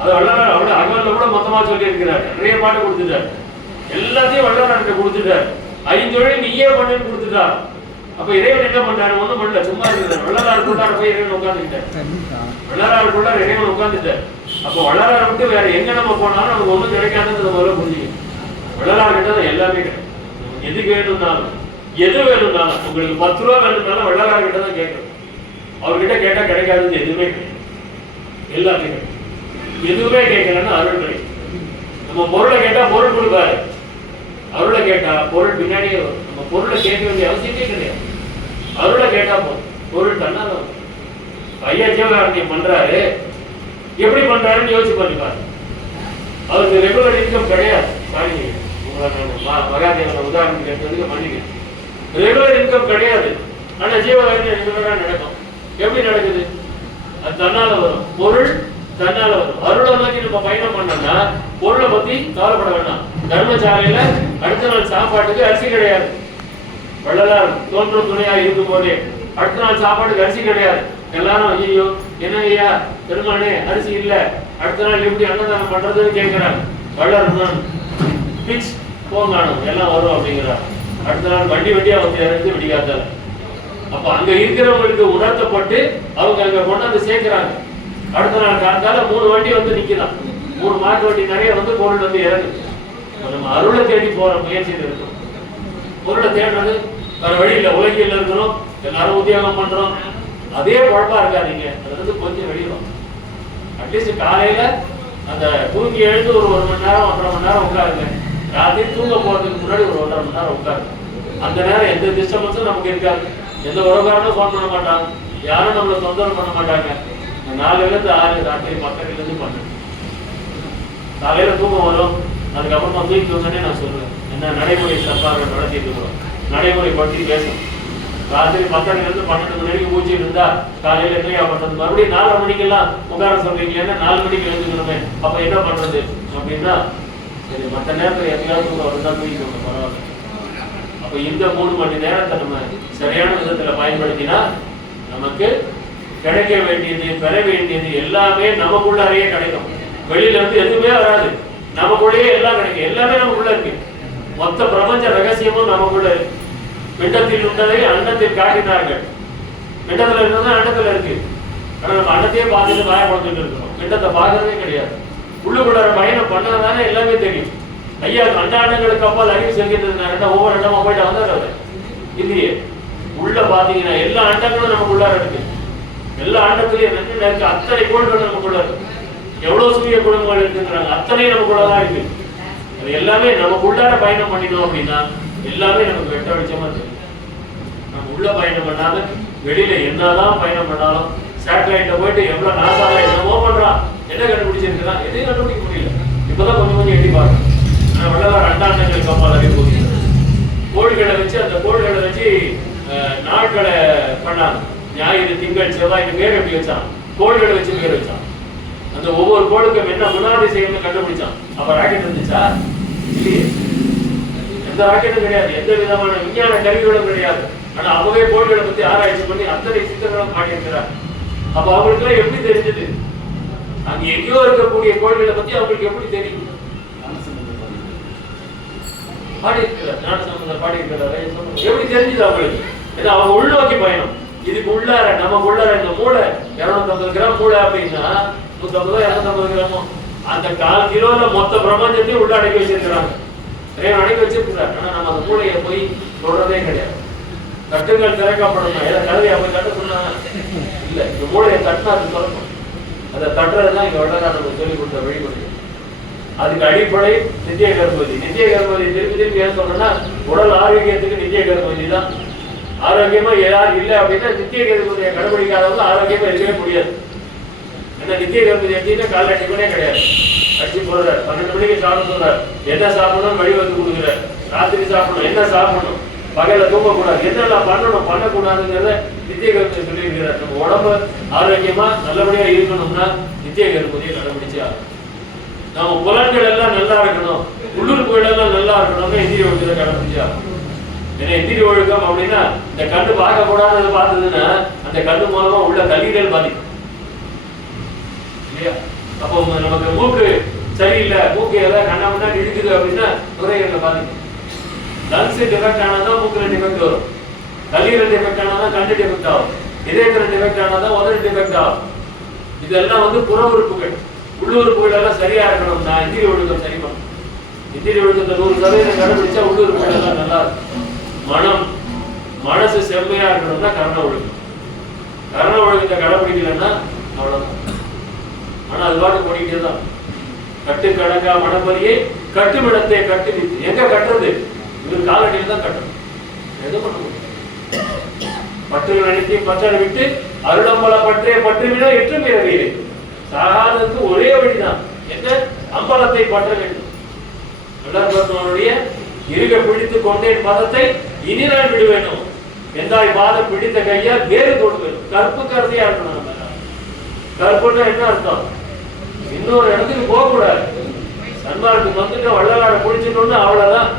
அது வள்ளலார் அவ்வளவு அகவல்ல கூட மொத்தமா சொல்லி இருக்கிறார். நிறைய பாட்டு கொடுத்துட்டார். எல்லாத்தையும் வள்ளலார்ட்ட கொடுத்துட்டார். 5 தொழில் நீயே பண்ணுன்னு கொடுத்துட்டார். அப்ப இறைவன் என்ன பண்றாரு? ஒண்ணும் பண்ணல, சும்மா இருக்கிறார். வள்ளலார் கூட்டார போய் இறைவன் உட்கார்ந்துட்டார். வள்ளலார் கூட்டார இறைவன் உட்கார்ந்துட்டார். அப்ப வள்ளலாரை விட்டு வேற எங்க நம்ம போனாலும் நமக்கு ஒண்ணும் கிடைக்காதுன்னு முதல்ல புரிஞ்சுக்கணும். வள்ளலார் கிட்டதான் எல்லாமே கிடைக்கும். எது வேணும்னாலும் எது வேணும்னாலும் உங்களுக்கு 10 ரூபா வேணும்னாலும் வள்ளலார் கிட்ட தான் கேட்கணும். அவர்கிட்ட கேட்டா கிடைக்காதுன்னு எதுவுமே கிடையாது. எல்லாமே கிடைக்கும். எதுவுமே கேட்கலன்னா அருள் கிடைக்கும். நம்ம பொருளை கேட்டா பொருள் கொடுப்பாரு. அருளை கேட்டா பொருள் பின்னாடியே வரும். நம்ம பொருளை கேட்க வேண்டிய அவசியமே கிடையாது. அருளை கேட்டா பொருள் தன்னால ஐயா ஜீவகாரண்யம் பண்றாரு. எப்படி பண்றாருன்னு யோசிச்சு பண்ணிப்பாரு. அவருக்கு ரெகுலர் இன்கம் கிடையாது. மகாதேவன உதாரணத்துக்கு எடுத்ததுக்கு மன்னிக்க. ரெகுலர் இன்கம் கிடையாது. ஆனா ஜீவகாரண்யம் ரெகுலரா நடக்கும். எப்படி நடக்குது? அது தன்னால வரும். பொருள் தன்னால வரும். அருளை நோக்கி நம்ம பயணம் பண்ணோம்னா பொருளை பத்தி கவலைப்பட வேண்டாம். தர்மசாலையில அடுத்த நாள் சாப்பாட்டுக்கு அரிசி கிடையாது. வள்ளலார் தோன்றும் துணையா இருக்கும் போதே அடுத்த நாள் சாப்பாட்டுக்கு அரிசி கிடையாது. எல்லாரும் ஐயோ என்ன ஐயா பெருமானே அரிசி இல்ல, அடுத்த நாள் எப்படி அன்னதானம் பண்றதுன்னு கேட்கிறாங்க. வள்ளலார் பிக்ஸ் போங்கானும் எல்லாம் வரும் அப்படிங்கிறார். அடுத்த நாள் வண்டியா வந்து இறந்து விடிக்காதால. அப்ப அங்க இருக்கிறவங்களுக்கு உணர்த்தப்பட்டு அவங்க அங்க கொண்டாந்து சேர்க்கிறாங்க. அடுத்த நாள் காத்தால 3 வண்டி வந்து நிக்கலாம். 3 மாட்டு வண்டி நிறைய வந்து பொருள் வந்து இறங்குது. நம்ம அருளை தேடி போற முயற்சியில் இருக்கணும். பொருளை தேடுறது வேற வழி இல்லை. உலகில் இருக்கிறோம், எல்லாரும் உத்தியோகம் பண்றோம், அதே குழப்பா இருக்காதீங்க. அதுல இருந்து கொஞ்சம் வெளியிடும். அட்லீஸ்ட் காலையில அந்த தூங்கி எழுந்து ஒரு 1 மணி நேரம் 1.5 மணி நேரம் உட்காருங்க. ராத்திரி தூங்க போறதுக்கு முன்னாடி ஒரு 1.5 மணி நேரம் உட்காருங்க. அந்த நேரம் எந்த டிஸ்டர்பன்ஸும் நமக்கு இருக்காது. எந்த உறவுகாரனும் ஃபோன் பண்ண மாட்டாங்க, யாரும் நம்மளை தொந்தரவு பண்ண மாட்டாங்க. 4ல இருந்து 6 ராத்திரி 10ல இருந்து 12 காலையில தூக்கம் வரும். அதுக்கப்புறமா தூக்கி வந்தோடனே நான் சொல்லுவேன், என்ன நடைமுறை சம்பாக நடத்திட்டு இருக்கிறோம், நடைமுறை பற்றி பேசணும். ராத்திரி 10ல இருந்து 12 மணி வரைக்கும் பூச்சி இருந்தா காலையில என்னையா பண்றது? மறுபடியும் 4:30 மணிக்கெல்லாம் உட்கார சொல்றீங்களா? 4 மணிக்கு எழுந்துக்கணுமே, அப்ப என்ன பண்றது அப்படின்னா, சரி மற்ற நேரத்தில் எப்பயாவது வருதா தூக்கிக்கணும், பரவாயில்ல. அப்ப இந்த 3 மணி நேரத்தை நம்ம சரியான விதத்துல பயன்படுத்தினா நமக்கு கிடைக்க வேண்டியது, பெற வேண்டியது எல்லாமே நமக்குள்ளாரையே கிடைக்கும். வெளியில இருந்து எதுவுமே வராது, நமக்குள்ளேயே எல்லாம் கிடைக்கும். எல்லாமே நமக்குள்ள இருக்கு. மொத்த பிரபஞ்ச ரகசியமும் நமக்குள்ள இருக்கு. பிண்டத்தில் உள்ளதை அண்டத்தில் காட்டினார்கள். பிண்டத்துல இருந்தது அண்டத்துல இருக்கு. ஆனா நம்ம அண்டத்தையே பார்த்துட்டு பயப்படுத்திட்டு இருக்கோம். பிண்டத்தை பார்க்கறதே கிடையாது. உள்ளுக்குள்ள பயணம் பண்ணதானே எல்லாமே தெரியும். ஐயா அண்டாண்டங்களுக்கு அப்பால் அறிவு செல்கின்றது. ஒவ்வொரு இடமா போயிட்டு வந்துடுறது இல்லையே. உள்ள பாத்தீங்கன்னா எல்லா அண்டங்களும் நமக்குள்ளார இருக்கு. எல்லா அண்டத்திலையும் என்ன இருக்கு? அத்தனை கோள்கள் நமக்குள்ள இருக்கு. எவ்வளவு சூரிய குடும்பங்கள் இருக்குங்கிறாங்க, அத்தனை நமக்குள்ளதான் இருக்கு. அது எல்லாமே நமக்குள்ளார பயணம் பண்ணினோம் அப்படின்னா எல்லாமே நமக்கு வெட்ட வெளிச்சமா தெரியும். நம்ம உள்ள பயணம் பண்ணாம வெளியில என்னதான் பயணம் பண்ணாலும், சேட்டலைட்ல போயிட்டு எவ்வளவு நாசால என்னமோ பண்றான், என்ன கண்டுபிடிச்சிருக்கிறான், எதையும் கண்டுபிடிக்க முடியல. இப்பதான் கொஞ்சம் கொஞ்சம் எட்டி பார்க்கணும். ஆனா வள்ளலார் அண்டாண்டங்களுக்கு அப்பால் அறிவு போகுது. கோள்களை வச்சு அந்த கோள்களை வச்சு நாட்களை பண்ணாங்க. ஞாயிறு, திங்கள், செவ்வாய்க்கு பேர் எப்படி வச்சான்? கோள்களை வச்சு பேர் வச்சான். அந்த ஒவ்வொரு கோளுக்கும் என்ன குணாதிசயம்னு கண்டுபிடிச்சான். அப்ப ராக்கெட் இருந்துச்சா? இல்லையே. எந்த ராக்கெட்டும் கிடையாது, எந்த விதமான விஞ்ஞான கருவிகளும் கிடையாது. ஆனா அவவே கோள்களை பத்தி ஆராய்ச்சி பண்ணி அத்தனை சித்தங்களும் காட்டியிருக்கிறார். அப்ப அவங்களுக்கு எப்படி தெரிஞ்சது? அங்க எங்கேயோ இருக்கக்கூடிய கோள்களை பத்தி அவங்களுக்கு எப்படி தெரியும்? பாடி இருக்கிறார், ஞானசம்பந்தர் பாடி இருக்கிறார். எப்படி தெரிஞ்சது அவங்களுக்கு? ஏன்னா அவங்க உள்நோக்கி பயணம். இதுக்கு உள்ளார நமக்கு உள்ளார இந்த மூளை 250 கிராம் மூளை அப்படின்னா 150 250 கிராமோ அந்த 1/4 கிலோல மொத்த பிரபஞ்சத்தையும் உள்ள அடக்கி வச்சிருக்கிறாங்க. அடக்கி வச்சிருக்கிறார். ஆனா நம்ம அந்த மூளையை போய் தொடரதே கிடையாது. தட்டுகள் திறக்கப்படணும். ஏதோ கழுதையா போய் தட்ட சொன்னாங்க இல்ல, இந்த மூளையை தட்டினா அது திறக்கும். அதை தட்டுறதுதான் இங்க வள்ளலார் நமக்கு சொல்லிக் கொடுத்த வழிமுறை. அதுக்கு அடிப்படை நித்திய கர்ப்பவதி. நித்திய கர்ப்பவதி திருப்பி திருப்பி ஏன் சொல்றேன்னா, உடல் ஆரோக்கியத்துக்கு நித்திய கர்ப்பவதி தான். ஆரோக்கியமா யார் இல்லை அப்படின்னா நித்திய கர்ப்பவதியை கடைபிடிக்காதவங்க ஆரோக்கியமா இருக்கவே முடியாது. ஏன்னா நித்திய கர்ப்பவதி எப்படின்னா காலைல டிஃபனே கிடையாது, அடிச்சு போடுறாரு. 12 மணிக்கு சாப்பிட சொல்றாரு. என்ன சாப்பிடணும் வழி வந்து கொடுக்குறாரு. ராத்திரி சாப்பிடணும், என்ன சாப்பிடணும், பகல தூங்கக்கூடாது, என்னெல்லாம் பண்ணணும் பண்ணக்கூடாதுங்கிறத நித்திய கர்ப்பவதி சொல்லியிருக்கிறார். நம்ம உடம்பு ஆரோக்கியமா நல்லபடியா இருக்கணும்னா நித்திய கர்ப்பவதியை கடைபிடிச்சா. நம்ம புலன்கள் எல்லாம் நல்லா இருக்கணும், உள்ளுறுப்புகள் எல்லாம் நல்லா இருக்கணும்னு இந்திரிய ஒழுக்கத்தை கடைபிடிச்சா. ஏன்னா இந்திரிய ஒழுக்கம் அப்படின்னா இந்த கண்ணு பார்க்க கூடாது பார்த்ததுன்னா அந்த கண்ணு மூலமா உள்ள கல்லீரல் பாதிக்கும் இல்லையா? அப்போ நமக்கு மூக்கு சரியில்லை, மூக்கு ஏதாவது கண்ணா முன்னா இழுக்குது அப்படின்னா நுரையீரல பாதிக்கும். லங்ஸ் டிஃபெக்ட் ஆனாதான் மூக்குல டிஃபெக்ட் வரும், கல்லீரல் டிஃபெக்ட் ஆனாதான் கண்ணு டிஃபெக்ட் ஆகும், இதயத்துல டிஃபெக்ட் ஆனாதான் உதடு டிஃபெக்ட் ஆகும். இதெல்லாம் புற உறுப்புகள். உள்ளுறுப்புகள் எல்லாம் சரியா இருக்கணும். நான் இந்திரிய ஒழுக்கம் சரி பண்ணணும். இந்திரிய ஒழுக்கத்தை 100% கடைபிடிச்சா உள்ளுறுப்புகள் எல்லாம் நல்லா இருக்கும். மனசு செம்மையா இருக்கணும்னா கரண ஒழுக்கம். கரண ஒழுக்கத்தை கடைபிடிக்கலன்னா அவ்வளவுதான். ஆனா அது பாட்டு போடிக்கிட்டே தான். கட்டு கடங்கா மனப்பலியை கட்டுமிடத்தை கட்டுவித்து. எங்க கட்டுறது? இவர் காலடியில் தான் கட்டணும். எது பண்ண முடியும்? பற்றுகள் அனைத்தையும் பற்ற விட்டு அருளம்பல பற்றே பற்றுவிட எட்டு பிறவியே. சாகாததுக்கு ஒரே வழிதான். என்ன? அம்பலத்தை பற்ற வேண்டும். வள்ளலாருடைய இருக பிடித்து கொண்டேன் பதத்தை இனி நான் விடுவேணும். எந்தாய் பாதம் பிடித்த கையால் வேறு தொடுவேன். கற்பு கருதியா இருக்கணும். நம்ம கற்புன்னா என்ன அர்த்தம்? இன்னொரு இடத்துக்கு போக கூடாது. சன்மார்க்கு வந்துட்டு வள்ளலாரை பிடிச்சிட்டோம்னு அவ்வளவுதான்.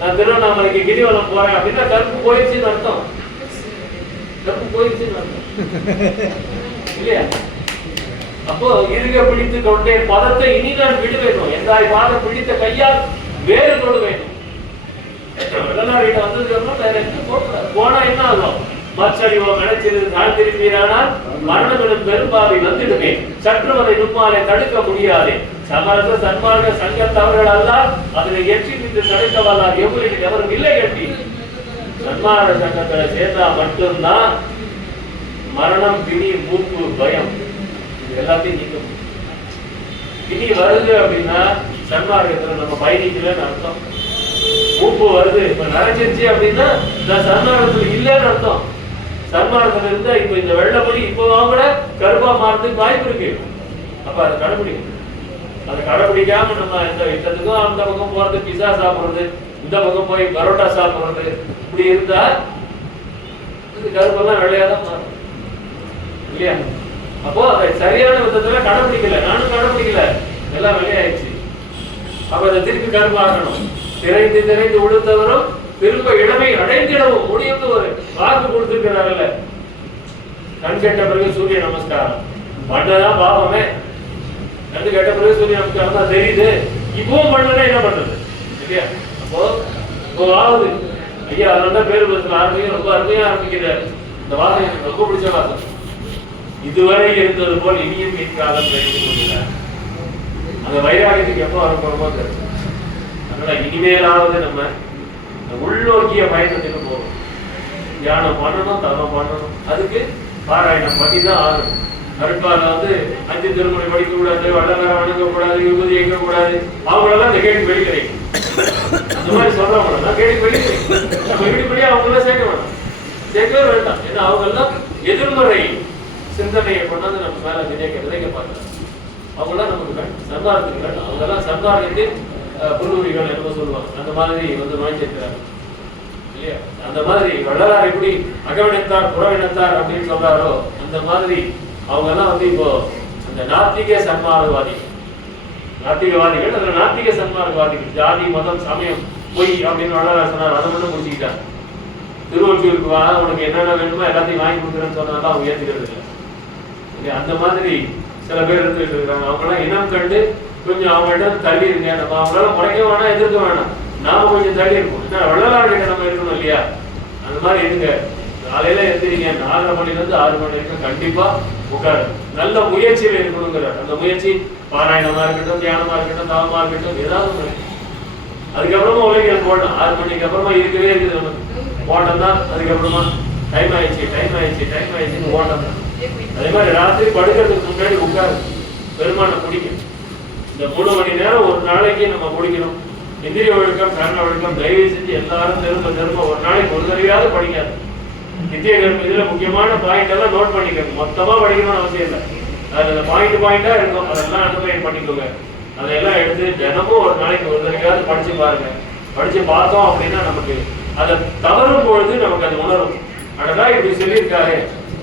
நான் திருவண்ணாமலைக்கு கிரிவலம் போறேன் அப்படின்னா கற்பு போயிடுச்சுன்னு அர்த்தம். கற்பு போயிடுச்சுன்னு அர்த்தம் இல்லையா? அப்போ இருக பிடித்து கொண்டேன் பதத்தை இனி நான் விடுவேணும். எந்தாய் பாதம் பிடித்த கையால் வேறு தொடுவேணும். வள்ளலாரிட்ட வந்ததுக்கு அப்புறம் வேற எங்க போகக்கூடாது. போனா என்ன ஆகும்? மச்சடிவம் நினைச்சிரு நான் திரும்பீரானால் மரணங்களும் பெரும்பாவை வந்துடுமே. சற்றுவதை நும்மாலே தடுக்க முடியாதே. சமரச சன்மார்க்க சங்கத்தவர்கள் அல்லால் அதில் எற்றி நின்று தடுக்கவல்லார் எவ்வளவு எவரும் இல்லை கட்டி சன்மார்க்க சங்கத்துல சேர்ந்தா மட்டும்தான் மரணம், பிணி, மூப்பு, பயம் இது எல்லாத்தையும் நீக்கும். பிணி வருது அப்படின்னா சன்மார்க்கத்துல நம்ம பயணிக்கலன்னு அர்த்தம். மூப்பு வருது இப்ப நிறைஞ்சிருச்சு அப்படின்னா நான் சன்மார்க்கத்துல இல்லைன்னு அர்த்தம். சன்மார்க்கத்துல இருந்தா இப்ப இந்த வெள்ளப்படி இப்பதான் கூட கருப்பா மாறதுக்கு வாய்ப்பு இருக்கு. அப்ப அதை கடைபிடிக்கணும். அதை கடைபிடிக்காம நம்ம இந்த இஷ்டத்துக்கும் அந்த பக்கம் போறது, பிஸா சாப்பிடுறது, இந்த பக்கம் போய் பரோட்டா சாப்பிடுறது, இப்படி இருந்தா இந்த கருப்பெல்லாம் வெள்ளையாதான் மாறும் இல்லையா? அப்போ அதை சரியான விதத்துல கடைபிடிக்கல, நானும் கடைபிடிக்கல, எல்லாம் வெள்ளையாயிடுச்சு. அப்ப அதை திருப்பி கருப்பாக்கணும். திரைந்து திரைந்து உடுத்தவரும் திரும்ப இளமை அடைந்திடவும் முடியும் ஒரு வாக்கு கொடுத்திருக்கிறாங்கல்ல. கண் கேட்ட பிறகு சூரிய நமஸ்காரம் பண்ணதான் பாவமே. கண்டு கேட்ட பிறகு சூரிய நமஸ்காரம் தான் தெரியுது. இப்பவும் பண்ணல என்ன பண்றது இல்லையா? அப்போ இப்போ ஆகுது ஐயா. அதனால பேரு பசங்க ஆரம்பிக்க ரொம்ப அருமையா ஆரம்பிக்கிறாரு. இந்த வாசம் எனக்கு ரொம்ப பிடிச்ச வாசம். இதுவரை இருந்தது போல் இனியும் மீட்காலம் தெரிந்து கொள்கிறார். அந்த வைராகியத்துக்கு எப்போ வரப்போறமோ தெரியும். அதனால இனிமேலாவது நம்ம உள்நோக்கிய பயணத்துக்கு போகணும். தியானம் பண்ணணும், தவம் பண்ணணும். அதுக்கு பாராயணம் பண்ணி தான் ஆகணும். கருப்பால 5 திருமுறை படிக்க கூடாது, வள்ளலாரை வணங்க கூடாது, விபூதி வைக்க கூடாது. அவங்களெல்லாம் இந்த கேள்வி வெளிக்கிறேன். அந்த மாதிரி சொல்றவங்க கேள்வி வெளிக்கிறேன். நம்ம இப்படிப்படியே அவங்கள சேர்க்க வேண்டாம், சேர்க்கவே வேண்டாம். ஏன்னா அவங்க எல்லாம் எதிர்மறை சிந்தனையை கொண்டாந்து நம்ம மேல விதைக்க பார்க்கலாம். அவங்களாம் நமக்கு சன்மார்க்கத்துக்கு வேண்டாம். அவங்க எல்லாம் சன்மார்க்கத்தின் புல்லுரிகள் என்ன சொல்லுவாங்க. அந்த மாதிரி நுழைஞ்சிருக்கிறாங்க இல்லையா? அந்த மாதிரி வள்ளலார் எப்படி அகவினத்தார் புறவினத்தார் அப்படின்னு சொல்றாரோ அந்த மாதிரி அவங்க எல்லாம் இப்போ அந்த நாத்திக சன்மார்க்கவாதிகள், அதுல நாத்திக சன்மார்க்கவாதிகள். ஜாதி, மதம், சமயம், பொய் அப்படின்னு வள்ளலார் சொன்னார். அதை மட்டும் முடிச்சுக்கிட்டாங்க. திருவொற்றியூருக்கு வா, உனக்கு என்னென்ன வேணுமோ எல்லாத்தையும் வாங்கி கொடுக்குறேன்னு சொன்னாலும் அவங்க ஏற்றுக்கிறது இல்லை. அந்த மாதிரி சில பேர் இருந்துட்டு இருக்காங்க. அவங்களாம் இனம் கண்டு கொஞ்சம் அவங்கள்ட்ட தள்ளி இருங்க. நம்ம அவங்களால முறைக்க வேணாம், எதிர்க்க வேணாம், நாம கொஞ்சம் தள்ளி இருக்கும். ஏன்னா வள்ளலார் கிட்ட நம்ம இருக்கணும் இல்லையா? அந்த மாதிரி இருங்க. காலையில எந்திரிங்க, 4:30 மணிலேருந்து 6 மணி வரைக்கும் கண்டிப்பா உட்காரு. நல்ல முயற்சியில இருக்கணுங்கிறார். அந்த முயற்சி பாராயணமா இருக்கட்டும், தியானமா இருக்கட்டும், தவமா இருக்கட்டும், ஏதாவது அதுக்கப்புறமா உலகில் போடணும். 6 மணிக்கு அப்புறமா இருக்கவே இருக்குது நமக்கு ஓட்டம் தான். அதுக்கப்புறமா டைம் ஆயிடுச்சு ஓட்டம் தான். அதே மாதிரி ராத்திரி படுக்கிறதுக்கு முன்னாடி உட்காரு, பெருமானை பிடிக்கும். இந்த 3 மணி நேரம் ஒரு நாளைக்கு நம்ம பிடிக்கணும். இந்திரிய ஒழுக்கம், கர்ண ஒழுக்கம் தயவு செஞ்சு எல்லாரும் திரும்ப ஒரு நாளைக்கு ஒரு தடவையாவது படிக்காது. நித்திய கர்மம் இதுல முக்கியமான பாயிண்ட் எல்லாம் நோட் பண்ணிக்கோங்க. மொத்தமா படிக்கணும்னு அவசியம் இல்லை. அதுல பாயிண்டா இருக்கும், அதெல்லாம் அண்டர்லைன் பண்ணிக்கோங்க. அதையெல்லாம் எடுத்து தினமும் ஒரு நாளைக்கு ஒரு தடவையாவது படிச்சு பாருங்க. படிச்சு பார்த்தோம் அப்படின்னா நமக்கு அதை தவறும் பொழுது நமக்கு அது உணரும். அடதான் இப்படி சொல்லியிருக்காரு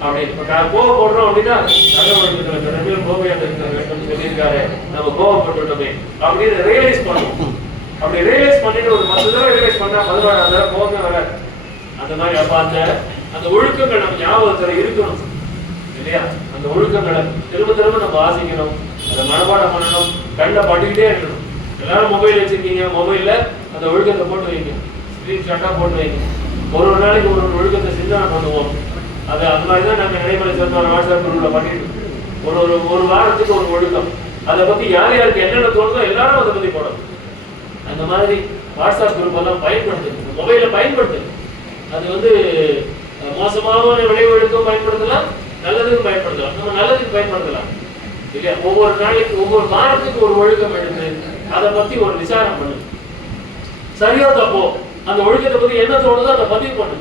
அப்படின்னு கோவப்படுறோம் அப்படின்னா கடவுள் கோபம் சொல்லியிருக்காரு, நம்ம கோவப்பட்டுட்டோமே அப்படின்னு ரியலைஸ் பண்ணுவோம். அப்படி ரியலைஸ் பண்ணிட்டு ஒரு 10 தடவை ரியலைஸ் பண்ணா 11ஆவது தடவை கோபமே வராது. அந்த மாதிரி அப்ப அந்த ஒழுக்கங்கள் நம்ம ஞாபகத்துல இருக்கணும் இல்லையா? அந்த ஒழுக்கங்களை திரும்ப நம்ம வாசிக்கணும், அதை மனப்பாடம் பண்ணணும், கண்ணை பட்டுக்கிட்டே இருக்கணும். எல்லாரும் மொபைல் வச்சிருக்கீங்க, மொபைல்ல அந்த ஒழுக்கத்தை போட்டு வைங்க, ஸ்கிரீன்ஷாட்டா போட்டு வைங்க. ஒரு நாளைக்கு ஒரு ஒழுக்கத்தை சிந்தனை பண்ணுவோம். அது அந்த மாதிரிதான் நம்ம இடைமலை சேர்ந்த வாட்ஸ்அப் குரூப்ல பண்ணிட்டு ஒரு வாரத்துக்கு ஒரு ஒழுக்கம். அதை பத்தி யாருக்கு என்னென்ன தோணுதோ எல்லாரும் அதை பத்தி போடணும். அந்த மாதிரி வாட்ஸ்அப் குரூப் எல்லாம் பயன்படுத்துங்க, மொபைல பயன்படுத்துங்க. அது மோசமான விளைவுகளுக்கும் பயன்படுத்தலாம், நல்லதுக்கும் பயன்படுத்தலாம். நம்ம நல்லதுக்கு பயன்படுத்தலாம் இல்லையா? ஒவ்வொரு நாளைக்கு ஒவ்வொரு வாரத்துக்கு ஒரு ஒழுக்கம் எடுத்து அதை பத்தி ஒரு விசாரணை பண்ணு. சரியா தப்போ அந்த ஒழுக்கத்தை பத்தி என்ன தோணுதோ அதை பதிவு பண்ணு.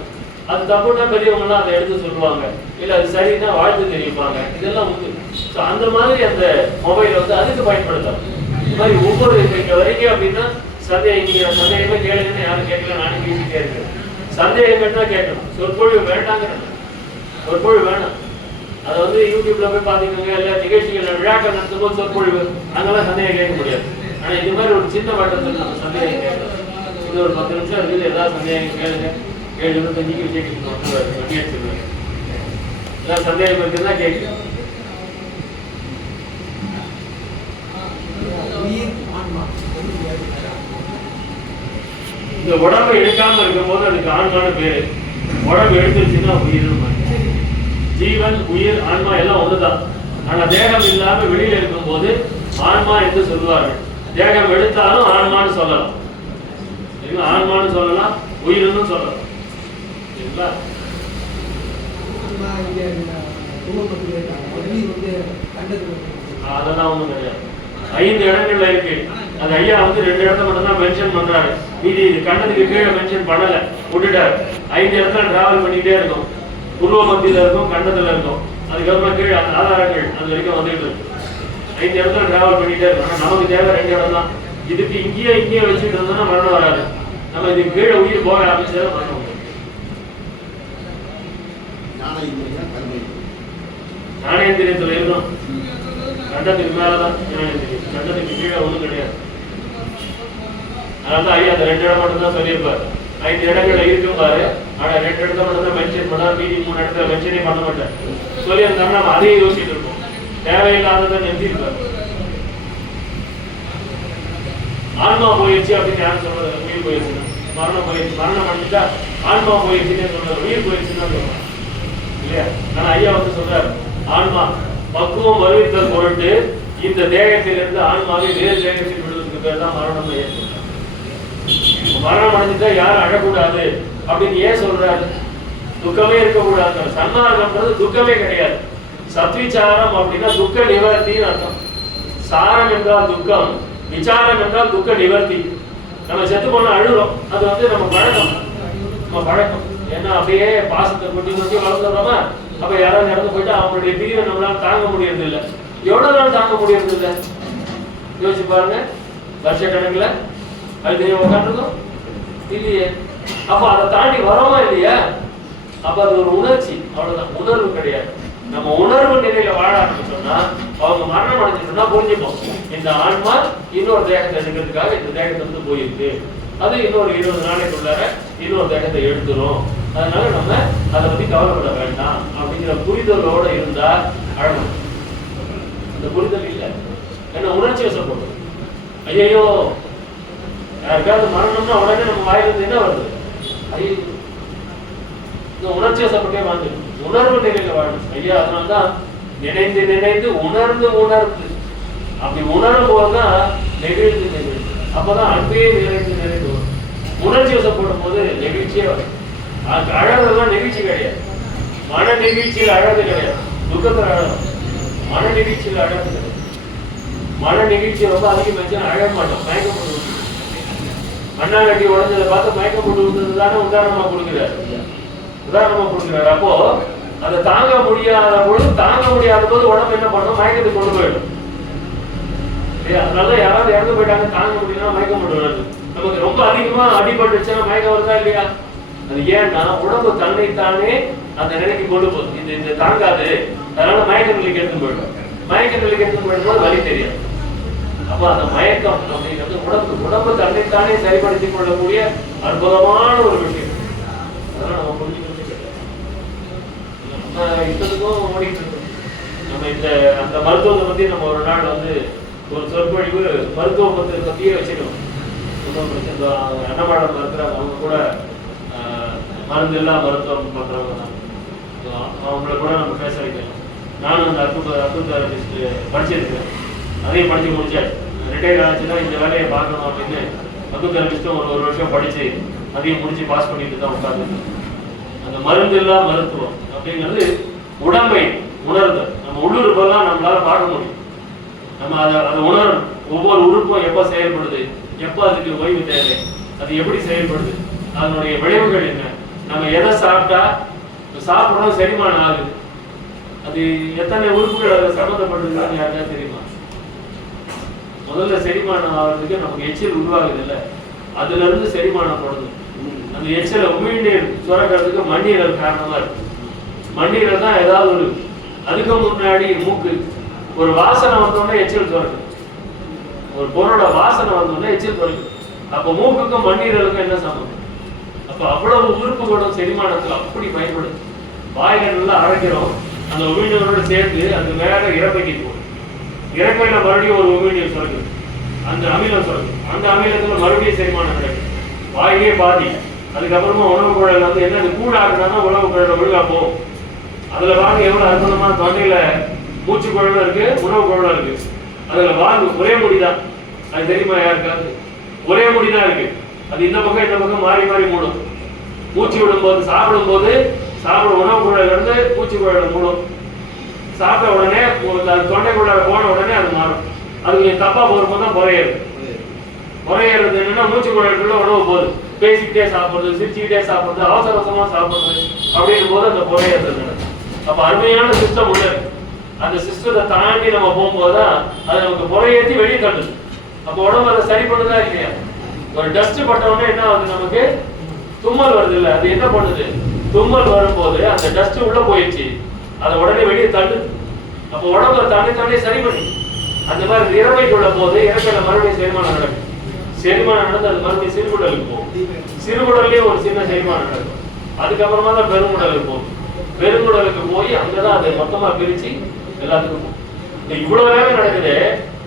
அது தப்புன்னா பெரியவங்க எல்லாம் அதை எடுத்து சொல்லுவாங்க, இல்ல அது சரின்னா வாழ்த்து தெரிவிப்பாங்க. இதெல்லாம் அந்த மாதிரி அந்த மொபைல் அதுக்கு பயன்படுத்தலாம். இந்த மாதிரி ஒவ்வொரு இங்க வரீங்க அப்படின்னா சந்தேகமே கேளுங்கன்னு யாரும் கேட்கல, நானும் பேசிட்டே இருக்கேன். சந்தேகம் தான் கேட்கணும், சொற்பொழிவு வேண்டாங்க. சொற்பொழிவு வேணாம். அதை யூடியூப்ல போய் பாத்தீங்கன்னா எல்லா நிகழ்ச்சிகள் விழாக்கள் நடத்தும் போது சொற்பொழிவு அங்கெல்லாம் சந்தேகம் கேட்க முடியாது. ஆனா இது மாதிரி ஒரு சின்ன வட்டத்தில் நம்ம சந்தேகம் கேட்கலாம். இது ஒரு 10 நிமிஷம் இருக்குது, ஏதாவது சந்தேகம் கேளுங்க. 7:25 விஷயம் வண்டி அடிச்சிருவாங்க. எல்லாம் சந்தேகம் இருக்குன்னா கேட்கலாம். இந்த உடம்பை எடுக்காம இருக்கும் போது அதுக்கு ஆன்மான பேரு. உடம்பு எடுத்துருச்சுன்னா உயிர். ஜீவன், உயிர், ஆன்மா எல்லாம் ஒண்ணுதான். ஆனா தேகம் இல்லாம வெளியில இருக்கும் போது ஆன்மா என்று சொல்லுவார்கள். தேகம் எடுத்தாலும் ஆன்மான்னு சொல்லலாம். ஆன்மான்னு சொல்லலாம், உயிர்னு சொல்லலாம். சரிங்களா? அதெல்லாம் ஒண்ணும் கிடையாது. 5 இடங்கள்ல இருக்கு. அது ஐயா வந்து 2 இடத்த மட்டும் தான் மென்ஷன் பண்றாரு. மீதி கண்டத்துக்கு கீழே மென்ஷன் பண்ணல, விட்டுட்டாரு. 5 இடத்துல டிராவல் பண்ணிட்டே இருக்கும். பூர்வ மத்தியில இருக்கும், கண்டத்துல இருக்கும். அதுக்கப்புறம் கீழே அந்த ஆதாரங்கள் அது வரைக்கும் வந்துட்டு இருக்கு. 5 இடத்துல டிராவல் பண்ணிட்டே இருக்கும். ஆனா நமக்கு தேவை 2 இடம் தான். இதுக்கு இங்கேயே வச்சுட்டு இருந்தோம்னா மரணம் வராது. நம்ம இதுக்கு கீழே உயிர் போக ஆரம்பிச்சா மரணம் வரும். ஞானேந்திரியத்துல இருக்கும். கண்டத்துக்கு மேலதான் ஞானேந்திரியம், கண்டத்துக்கு கீழே ஒண்ணும் கிடையாது. அதனால ஐயா அந்த 2 இடம் மட்டும் தான் சொல்லியிருப்பாரு. 5 இடங்கள்ல இருக்கும் பாரு. ஆனா 2 இடத்த மட்டும் தான் மென்ஷன் பண்ணா, மீதி 3 இடத்துல மென்ஷனே பண்ண மாட்டேன். சொல்லியிருந்தாங்கன்னா நம்ம அதையும் யோசிச்சுட்டு இருப்போம். தேவையில்லாததை நிறுத்திருப்பாரு. ஆன்மா போயிடுச்சு அப்படின்னு யாரும் சொல்றது? உயிர் போயிடுச்சுன்னா மரணம் போயிடுச்சு, மரணம் அடைஞ்சிட்டா ஆன்மா போயிடுச்சுன்னு சொல்றாரு, உயிர் போயிடுச்சுன்னு தான் சொல்றாங்க இல்லையா? ஆனா ஐயா வந்து சொல்றாரு, ஆன்மா பக்குவம் வருவித்தல் பொருட்டு இந்த தேகத்திலிருந்து ஆன்மாவை வேறு தேகத்தில் விடுவதற்கு பேர் தான் மரணம். மரணம் அடைஞ்சிட்டா யாரும் அழக்கூடாது அப்படின்னு ஏன் சொல்றாரு? துக்கமே இருக்கக்கூடாது. சன்மார்க்கம்ன்றது துக்கமே கிடையாது. சத்விச்சாரம் அப்படின்னா துக்க நிவர்த்தின்னு அர்த்தம். சாரம் என்றால் துக்கம், விசாரம் என்றால் துக்க நிவர்த்தி. நம்ம செத்து போன அழுகிறோம், அது வந்து நம்ம பழக்கம். நம்ம பழக்கம் ஏன்னா அப்படியே பாசத்தை கொட்டி கொட்டி வளர்ந்துடுறோமா. அப்ப யாராவது இறந்து போயிட்டு அவங்களுடைய பிரிவை நம்மளால தாங்க முடியறது இல்லை. எவ்வளவு நாள் தாங்க முடியறது இல்லை? யோசிச்சு பாருங்க. வருஷ கணக்குல அது உட்காந்துருக்கோம் இல்லையே. அப்ப அதை தாண்டி வரோமா இல்லையா? அப்ப அது ஒரு உணர்ச்சி, அவ்வளவுதான், உணர்வு கிடையாது. நம்ம உணர்வு நிலையில வாழ ஆரம்பிச்சோம்னா, அவங்க மரணம் அடைஞ்சிட்டோம்னா புரிஞ்சுப்போம், இந்த ஆன்மா இன்னொரு தேகத்தை எடுக்கிறதுக்காக இந்த தேகத்தை வந்து போயிருக்கு. அது இன்னொரு 20 நாளைக்குள்ளார இன்னொரு தேகத்தை எடுத்துரும். அதனால நம்ம அதை பத்தி கவலைப்பட வேண்டாம் அப்படிங்கிற புரிதலோட இருந்தா அழகும். அந்த புரிதல் இல்லை, என்ன உணர்ச்சி வசப்படும். ஐயோ யாருக்காவது மரணம்னா உடனே நம்ம வாயிலிருந்து என்ன வருது? ஐயோ, இந்த உணர்ச்சி வசப்பட்டே வாழ்ந்துடும். உணர்வு நிலையில வாழும் ஐயா. அதனால்தான் நினைந்து நினைந்து உணர்ந்து உணர்ந்து அப்படி உணரும் போதுதான் நெகிழ்ந்து நெகிழ்ந்து, அப்பதான் அன்பே நிறைந்து நிறைந்து வரும். உணர்ச்சி வசப்படும் போது நெகிழ்ச்சியே வரும். அழகெல்லாம் நெகிழ்ச்சி கிடையாது. மன நெகிழ்ச்சியில் அழகு கிடையாது, துக்கத்தில் அழகும். மன நெகிழ்ச்சியில் அழகு கிடையாது. மன நெகிழ்ச்சி ரொம்ப அதிகமாச்சு அழக மாட்டோம், மயக்கம் போட்டு விட்டு. மண்ணாங்கட்டி உடஞ்சதை பார்த்து மயக்கம் போட்டு விட்டது தானே உதாரணமா கொடுக்கிறார். அப்போ அதை தாங்க முடியாத பொழுது, தாங்க முடியாத போது உடம்பு என்ன பண்ணும்? மயக்கத்துக்கு கொண்டு போயிடும். அதனால யாராவது இறந்து போயிட்டாங்க, தாங்க முடியல மயக்கம் போட்டு. நமக்கு ரொம்ப அதிகமா அடிபட்டுச்சுன்னா மயக்கம் வருதா இல்லையா? அது ஏன்னா உடம்பு தன்னைத்தானே அந்த நிலைக்கு கொண்டு போகுது. இந்த தாங்காது, அதனால மயக்க நிலைக்கு எடுத்து போயிடும். மயக்க நிலைக்கு எடுத்து போயிடும்போது வலி தெரியாது. அப்ப அந்த மயக்கம் அப்படிங்கிறது உடம்பு தன்னைத்தானே சரிப்படுத்திக் கொள்ளக்கூடிய அற்புதமான ஒரு விஷயம். அதெல்லாம் நம்ம புரிஞ்சுக்கிறது நம்ம இஷ்டத்துக்கும் ஓடிட்டு இருக்கோம். நம்ம அந்த மருத்துவத்தை பத்தி நம்ம ஒரு நாள் வந்து ஒரு சொற்பொழிவு மருத்துவத்தை பத்தியே வச்சுக்கணும். அன்னமாடம் இருக்கிறாங்க, அவங்க கூட மருந்து இல்லா மருத்துவம் பண்றவங்க தான். அவங்கள கூட நம்ம பேச வைக்கலாம். நானும் அந்த அக்குபஞ்சரிஸ்ட் படிச்சிருக்கேன், அதையும் படிச்சு முடிச்சேன். ரிட்டையர் ஆச்சுன்னா இந்த வேலையை பார்க்கணும் அப்படின்னு அக்குபஞ்சரிஸ்டும் ஒரு வருஷம் படிச்சு அதையும் முடிச்சு பாஸ் பண்ணிட்டு தான் உட்கார்ந்து. அந்த மருந்து இல்லா மருத்துவம் அப்படிங்கிறது உடம்பை உணர்தல். நம்ம உள்ளுறுப்பெல்லாம் நம்மளால பார்க்க முடியும். நம்ம அதை உணரணும். ஒவ்வொரு உறுப்பும் எப்போ செயல்படுது, எப்போ அதுக்கு ஓய்வு தேவை, அது எப்படி செயல்படுது, அதனுடைய விளைவுகள் என்ன, நம்ம எதை சாப்பிட்டா சாப்பிடணும் செரிமானம் ஆகுது, அது எத்தனை உறுப்புகள் அதில் சம்மந்தப்பட்டிருக்கான்னு யாருக்கா தெரியுமா? முதல்ல செரிமானம் ஆகிறதுக்கு நமக்கு எச்சில் உருவாகுது இல்லை, அதுல இருந்து செரிமானப்படுது. அந்த எச்சிலை உமிழ்நீர் சுரக்கிறதுக்கு மண்ணீரல் காரணமா இருக்கு. மண்ணீரல் தான் ஏதாவது ஒரு, அதுக்கு முன்னாடி மூக்கு, ஒரு வாசனை வந்தோடனே எச்சில் சுரக்குது. ஒரு பொருளோட வாசனை வந்தோடனே எச்சில் சுரக்குது. அப்ப மூக்குக்கும் மண்ணீரலுக்கும் என்ன சம்பந்தம்? அப்ப அவ்வளவு உறுப்புகளும் செரிமானத்துல அப்படி பயன்படுது. வாயில நல்லா அரைக்கிறோம், அந்த உமிழ்நீரோட சேர்ந்து அது வேற இறப்பைக்கு போகும். இறப்பையில மறுபடியும் ஒரு உமிழ்நீர் சுரக்குது, அந்த அமிலம் சுரக்குது. அந்த அமிலத்துல மறுபடியும் செரிமானம் கிடைக்கும். வாயிலே பாதி. அதுக்கப்புறமா உணவு குழல் வந்து என்ன கூழாக்குனா உணவு குழல ஒழுங்கா போகும். அதுல வாங்க எவ்வளவு அற்புதமா தொண்டையில மூச்சு குழலும் இருக்கு, உணவு குழலும் இருக்கு. அதுல வாங்கு ஒரே முடிதான். அது தெரியுமா யாருக்காவது? ஒரே முடிதான் இருக்கு. அது இந்த பக்கம் மாறி மாறி மூடும். மூச்சு விடும்போது சாப்பிட உணவு குழாயில இருந்து மூச்சு குழாயில மூடும். சாப்பிட்ட உடனே தொண்டைக்குள்ளார போன உடனே அது மாறும். அது கொஞ்சம் தப்பா போகும்போது தான் புறையேறது என்னன்னா மூச்சு குழாய்க்குள்ள உணவு போகுது. பேசிக்கிட்டே சாப்பிடுறது, சிரிச்சுக்கிட்டே சாப்பிடுறது, அவசரமா சாப்பிடுறது அப்படிங்கும் போது அந்த புறையேறது நடக்கும். அப்ப அருமையான சிஸ்டம் உள்ள அந்த சிஸ்டத்தை தாண்டி நம்ம போகும்போதுதான் அது நமக்கு புறையேற்றி வெளியே தள்ளுது. அப்ப உடம்பு அதை சரி பண்ணுதா இல்லையா? ஒரு டஸ்ட் பட்ட உடனே என்ன ஆகுது? நமக்கு தும்மல் வருது இல்ல? அது என்ன பண்ணுது? தும்மல் வரும்போது அந்த டஸ்ட் உள்ள போயிடுச்சு, அதை உடனே வெளியே தள்ளுது. அப்ப உடம்புல தாண்டி சரி பண்ணி அந்த மாதிரி இறவைக்குள்ள போது இறக்கையில மறுபடியும் செரிமானம் நடக்கும். செரிமானம் நடந்து அது மறுபடியும் சிறுகுடலுக்கு போகும். சிறுகுடல்லே ஒரு சின்ன செரிமானம் நடக்கும். அதுக்கப்புறமா தான் பெருங்குடலுக்கு போகும். பெருங்குடலுக்கு போய் அங்கதான் அதை மொத்தமா பிரிச்சு எல்லாத்துக்கும் போகும். இவ்வளவு வேலை நடக்குது.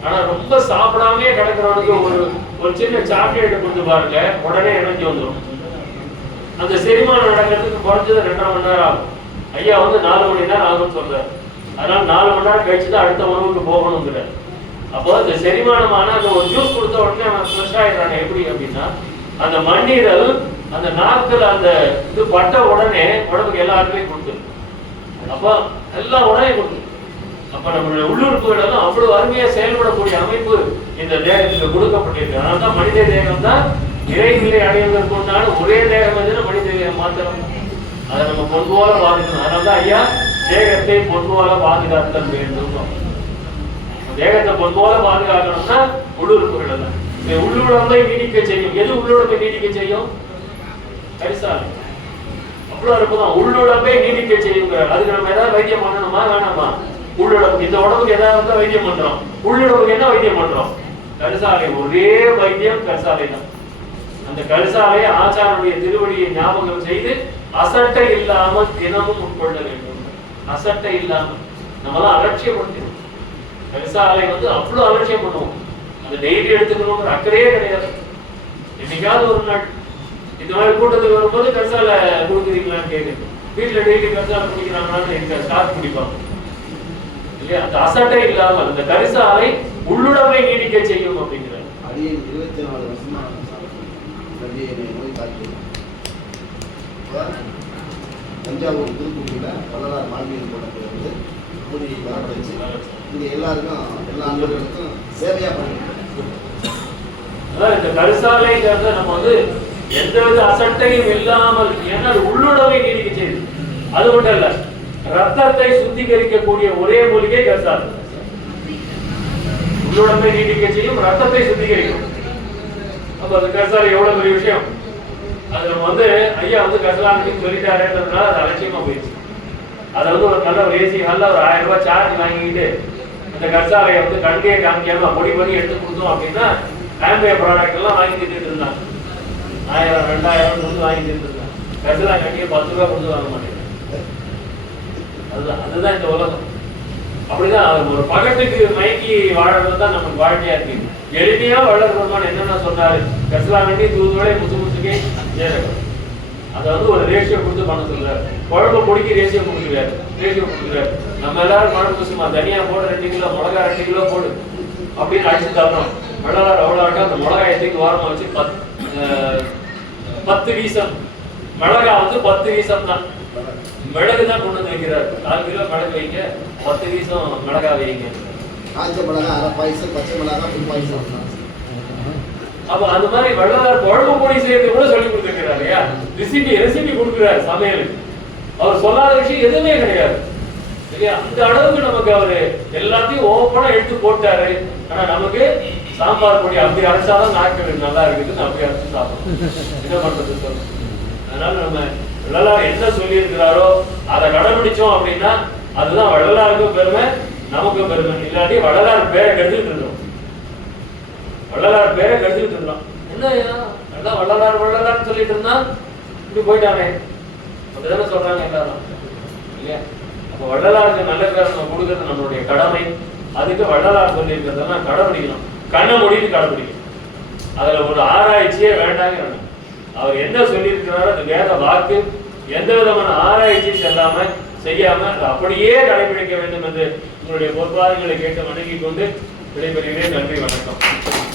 ஆனா ரொம்ப சாப்பிடாமே கிடக்கிறவனுக்கு ஒரு சின்ன சாக்லேட் கொடுத்து பாருங்க, உடனே எனர்ஜி வந்துடும். அந்த செரிமானம் நடக்கிறதுக்கு குறைஞ்சது 2.5 மணி நேரம் ஆகும். ஐயா 4 மணி நேரம் ஆகும்னு சொல்றாரு. அதனால 4 மணி நேரம் கழிச்சுதான் அடுத்த உணவுக்கு போகணுங்கிற. அப்போ இந்த செரிமானமான அந்த ஒரு ஜூஸ் கொடுத்த உடனே அவன் ஃப்ரெஷ் ஆயிடுறாங்க. எப்படி அப்படின்னா அந்த மண்ணீரல் அந்த நாக்குல அந்த இது பட்ட உடனே உடம்புக்கு எல்லாருக்குமே கொடுத்துரும். அப்போ எல்லாம் உடனே கொடுத்துரும். அப்ப நம்மளுடைய உள்ளுறுப்புகள் எல்லாம் அவ்வளவு அருமையா செயல்படக்கூடிய அமைப்பு இந்த தேகத்துக்கு கொடுக்கப்பட்டிருக்கு. அதனால்தான் மனித தேகம் தான் இறைநிலை அடைவதற்கு உண்டான ஒரே தேகம் எதுனா மனித தேகம் மாத்திரம். அதை நம்ம பொன்போல பாதுகாக்கணும். அதனால்தான் ஐயா தேகத்தை பொன்போல பாதுகாத்தல் வேண்டும். தேகத்தை பொன்போல பாதுகாக்கணும்னா உள்ளுறுப்புகள் எல்லாம் உள்ளுடம்பை நீடிக்க செய்யும். எது உள்ளுடம்பை நீடிக்க செய்யும்? கரிசாலை. அவ்வளவு அற்புதம். உள்ளுடம்பை நீடிக்க செய்யுங்க. அதுக்கு நம்ம ஏதாவது வைத்தியம் பண்ணணுமா வேணாமா? உள்ளுடம்பு இந்த உடம்புக்கு ஏதாவது வைத்தியம் பண்றோம். உள்ளுடம்புக்கு என்ன வைத்தியம் பண்றோம்? கரிசாலை. ஒரே வைத்தியம் கரிசாலை தான். அந்த கரிசாலை ஆச்சாரனுடைய திருவடியை ஞாபகம் செய்து அசட்டை இல்லாமல் தினமும் உட்கொள்ள வேண்டும். அசட்டை இல்லாமல் நம்மளாம் அலட்சியப்படுத்தணும். கரிசாலை அவ்வளவு அலட்சியம் பண்ணுவோம். அந்த டெய்லி எடுத்துக்கணுங்கிற அக்கறையே கிடையாது. என்னைக்காவது ஒரு நாள் இந்த மாதிரி கூட்டத்துக்கு வரும்போது கரிசாலை கொடுக்குறீங்களான்னு கேட்குது. வீட்டுல டெய்லி கரிசாலை குடிக்கிறாங்களான்னு எங்க ஸ்டாக் குடிப்பாங்க இல்லையா? அந்த அசட்டை இல்லாமல் அந்த கரிசாலை உள்ளுடமை நீடிக்க செய்யும் அப்படிங்கிறார். 24 வருஷமா நோய் தாக்கி தஞ்சாவூர் திருப்பூரில் வள்ளலார் மாண்பியல் கூடத்தில் பூஜை வர வச்சு இங்கே எல்லாருக்கும் எல்லா அன்பர்களுக்கும் சேவையாக பண்ணிருக்கோம். அதான் இந்த கரிசாலைங்கிறத நம்ம எந்தவித அசட்டையும் இல்லாமல், ஏன்னா அது உள்ளுடமை நீடிக்க செய்யுது. அது மட்டும் இல்ல, ரத்தத்தை சுத்திகரிக்கக்கூடிய ஒரே மூலிகை கரிசாலை. உள்ளுடமை நீடிக்க செய்யும், ரத்தத்தை சுத்திகரிக்கும். அப்ப அது கரிசாலை எவ்வளவு பெரிய விஷயம். அது நம்ம ஐயா கரிசாலைன்னு சொல்லிட்டாருன்றதுனால அது அலட்சியமா போயிடுச்சு. அதை ஒரு நல்ல ஏசி நல்ல ஒரு 1000 ரூபாய் சார்ஜ் வாங்கிட்டு அந்த கரிசாலையை கண்கையை காமிக்காம பொடி பண்ணி எடுத்து கொடுத்தோம் அப்படின்னா ஆம்பே ப்ராடக்ட் எல்லாம் வாங்கி திட்டு இருந்தாங்க. 1000 2000 வாங்கி திட்டு இருந்தாங்க. கரிசாலை கண்டியே 10 ரூபாய் கொடுத்து வாங்க மாட்டேங்க. அதுதான் இந்த உலகம். அப்படிதான் ஒரு பகட்டுக்கு மயக்கி வாழறது தான் நமக்கு வாழ்க்கையா இருக்கு. எளிமையா வளர்றதுமான என்னென்ன சொன்னாரு, கரிசலா வேண்டி தூதுவளை முசுமுசுக்கே சேரணும். அதை ஒரு ரேஷியோ கொடுத்து பண்ண சொல்றாரு. குழம்பு பொடிக்கு ரேஷியோ கொடுக்குறாரு. நம்ம எல்லாரும் குழம்பு சும்மா தனியா போட 2 கிலோ மிளகா 2 கிலோ போடு அப்படின்னு அடிச்சு தரணும். வெள்ளலார் அவ்வளோ ஆட்டம் அந்த மிளகாய் எத்திக்கு வாரமா வச்சு 10 வீசம் மிளகா 10 வீசம் தான். மிளகு தான் கொண்டு வந்து வைக்கிறார். 4 கிலோ மிளகு வைங்க, 10 வீசம் மிளகா வைங்க. காய்ச்ச மிளகா அரை பாயசம், பச்சை மிளகா புல் பாயசம். அப்ப அந்த மாதிரி வள்ளலார் குழம்பு பொடி செய்யறது கூட சொல்லி கொடுத்துருக்கிறாரு. ரெசிபி கொடுக்குறாரு சமையலுக்கு. அவர் சொல்லாத விஷயம் எதுவுமே கிடையாது இல்லையா? அந்த அளவுக்கு நமக்கு அவரு எல்லாத்தையும் ஓப்பனா எடுத்து போட்டாரு. ஆனா நமக்கு சாம்பார் பொடி அப்படி அரைச்சாதான் நாக்கு நல்லா இருக்குதுன்னு அப்படி அரைச்சு சாப்பிடணும். என்ன பண்றது சொல்லு. அதனால நம்ம வள்ளலார் என்ன சொல்லி இருக்கிறாரோ அதை கடைபிடிச்சோம் அப்படின்னா அதுதான் வள்ளலாருக்கும் பெருமை, நமக்கும் பெருமை. இல்லாட்டி வள்ளலார் பேரை கெடுத்துட்டு இருந்தோம். வள்ளலார் பேரை கெடுத்துட்டு இருந்தோம். என்னையா எல்லாம் வள்ளலார் சொல்லிட்டு இருந்தா இப்படி போயிட்டானே அப்படிதானே சொல்றாங்க எல்லாரும் இல்லையா? அப்ப வள்ளலாருக்கு நல்ல பேரை நம்ம கொடுக்கறது நம்மளுடைய கடமை. அதுக்கு வள்ளலார் சொல்லி இருக்கிறதெல்லாம் கடைபிடிக்கணும். கண்ணை மூடிட்டு கடைபிடிக்கணும். அதுல ஒரு ஆராய்ச்சியே வேண்டாங்க. அவர் என்ன சொல்லி இருக்கிறாரோ அந்த வேத வாக்கு எந்த விதமான ஆராய்ச்சி செய்யாம அதை அப்படியே கடைபிடிக்க வேண்டும் என்று உங்களுடைய பொறுப்பாளர்களை கேட்டு வணங்கி கொண்டு விடைபெறுகிறேன். நன்றி, வணக்கம்.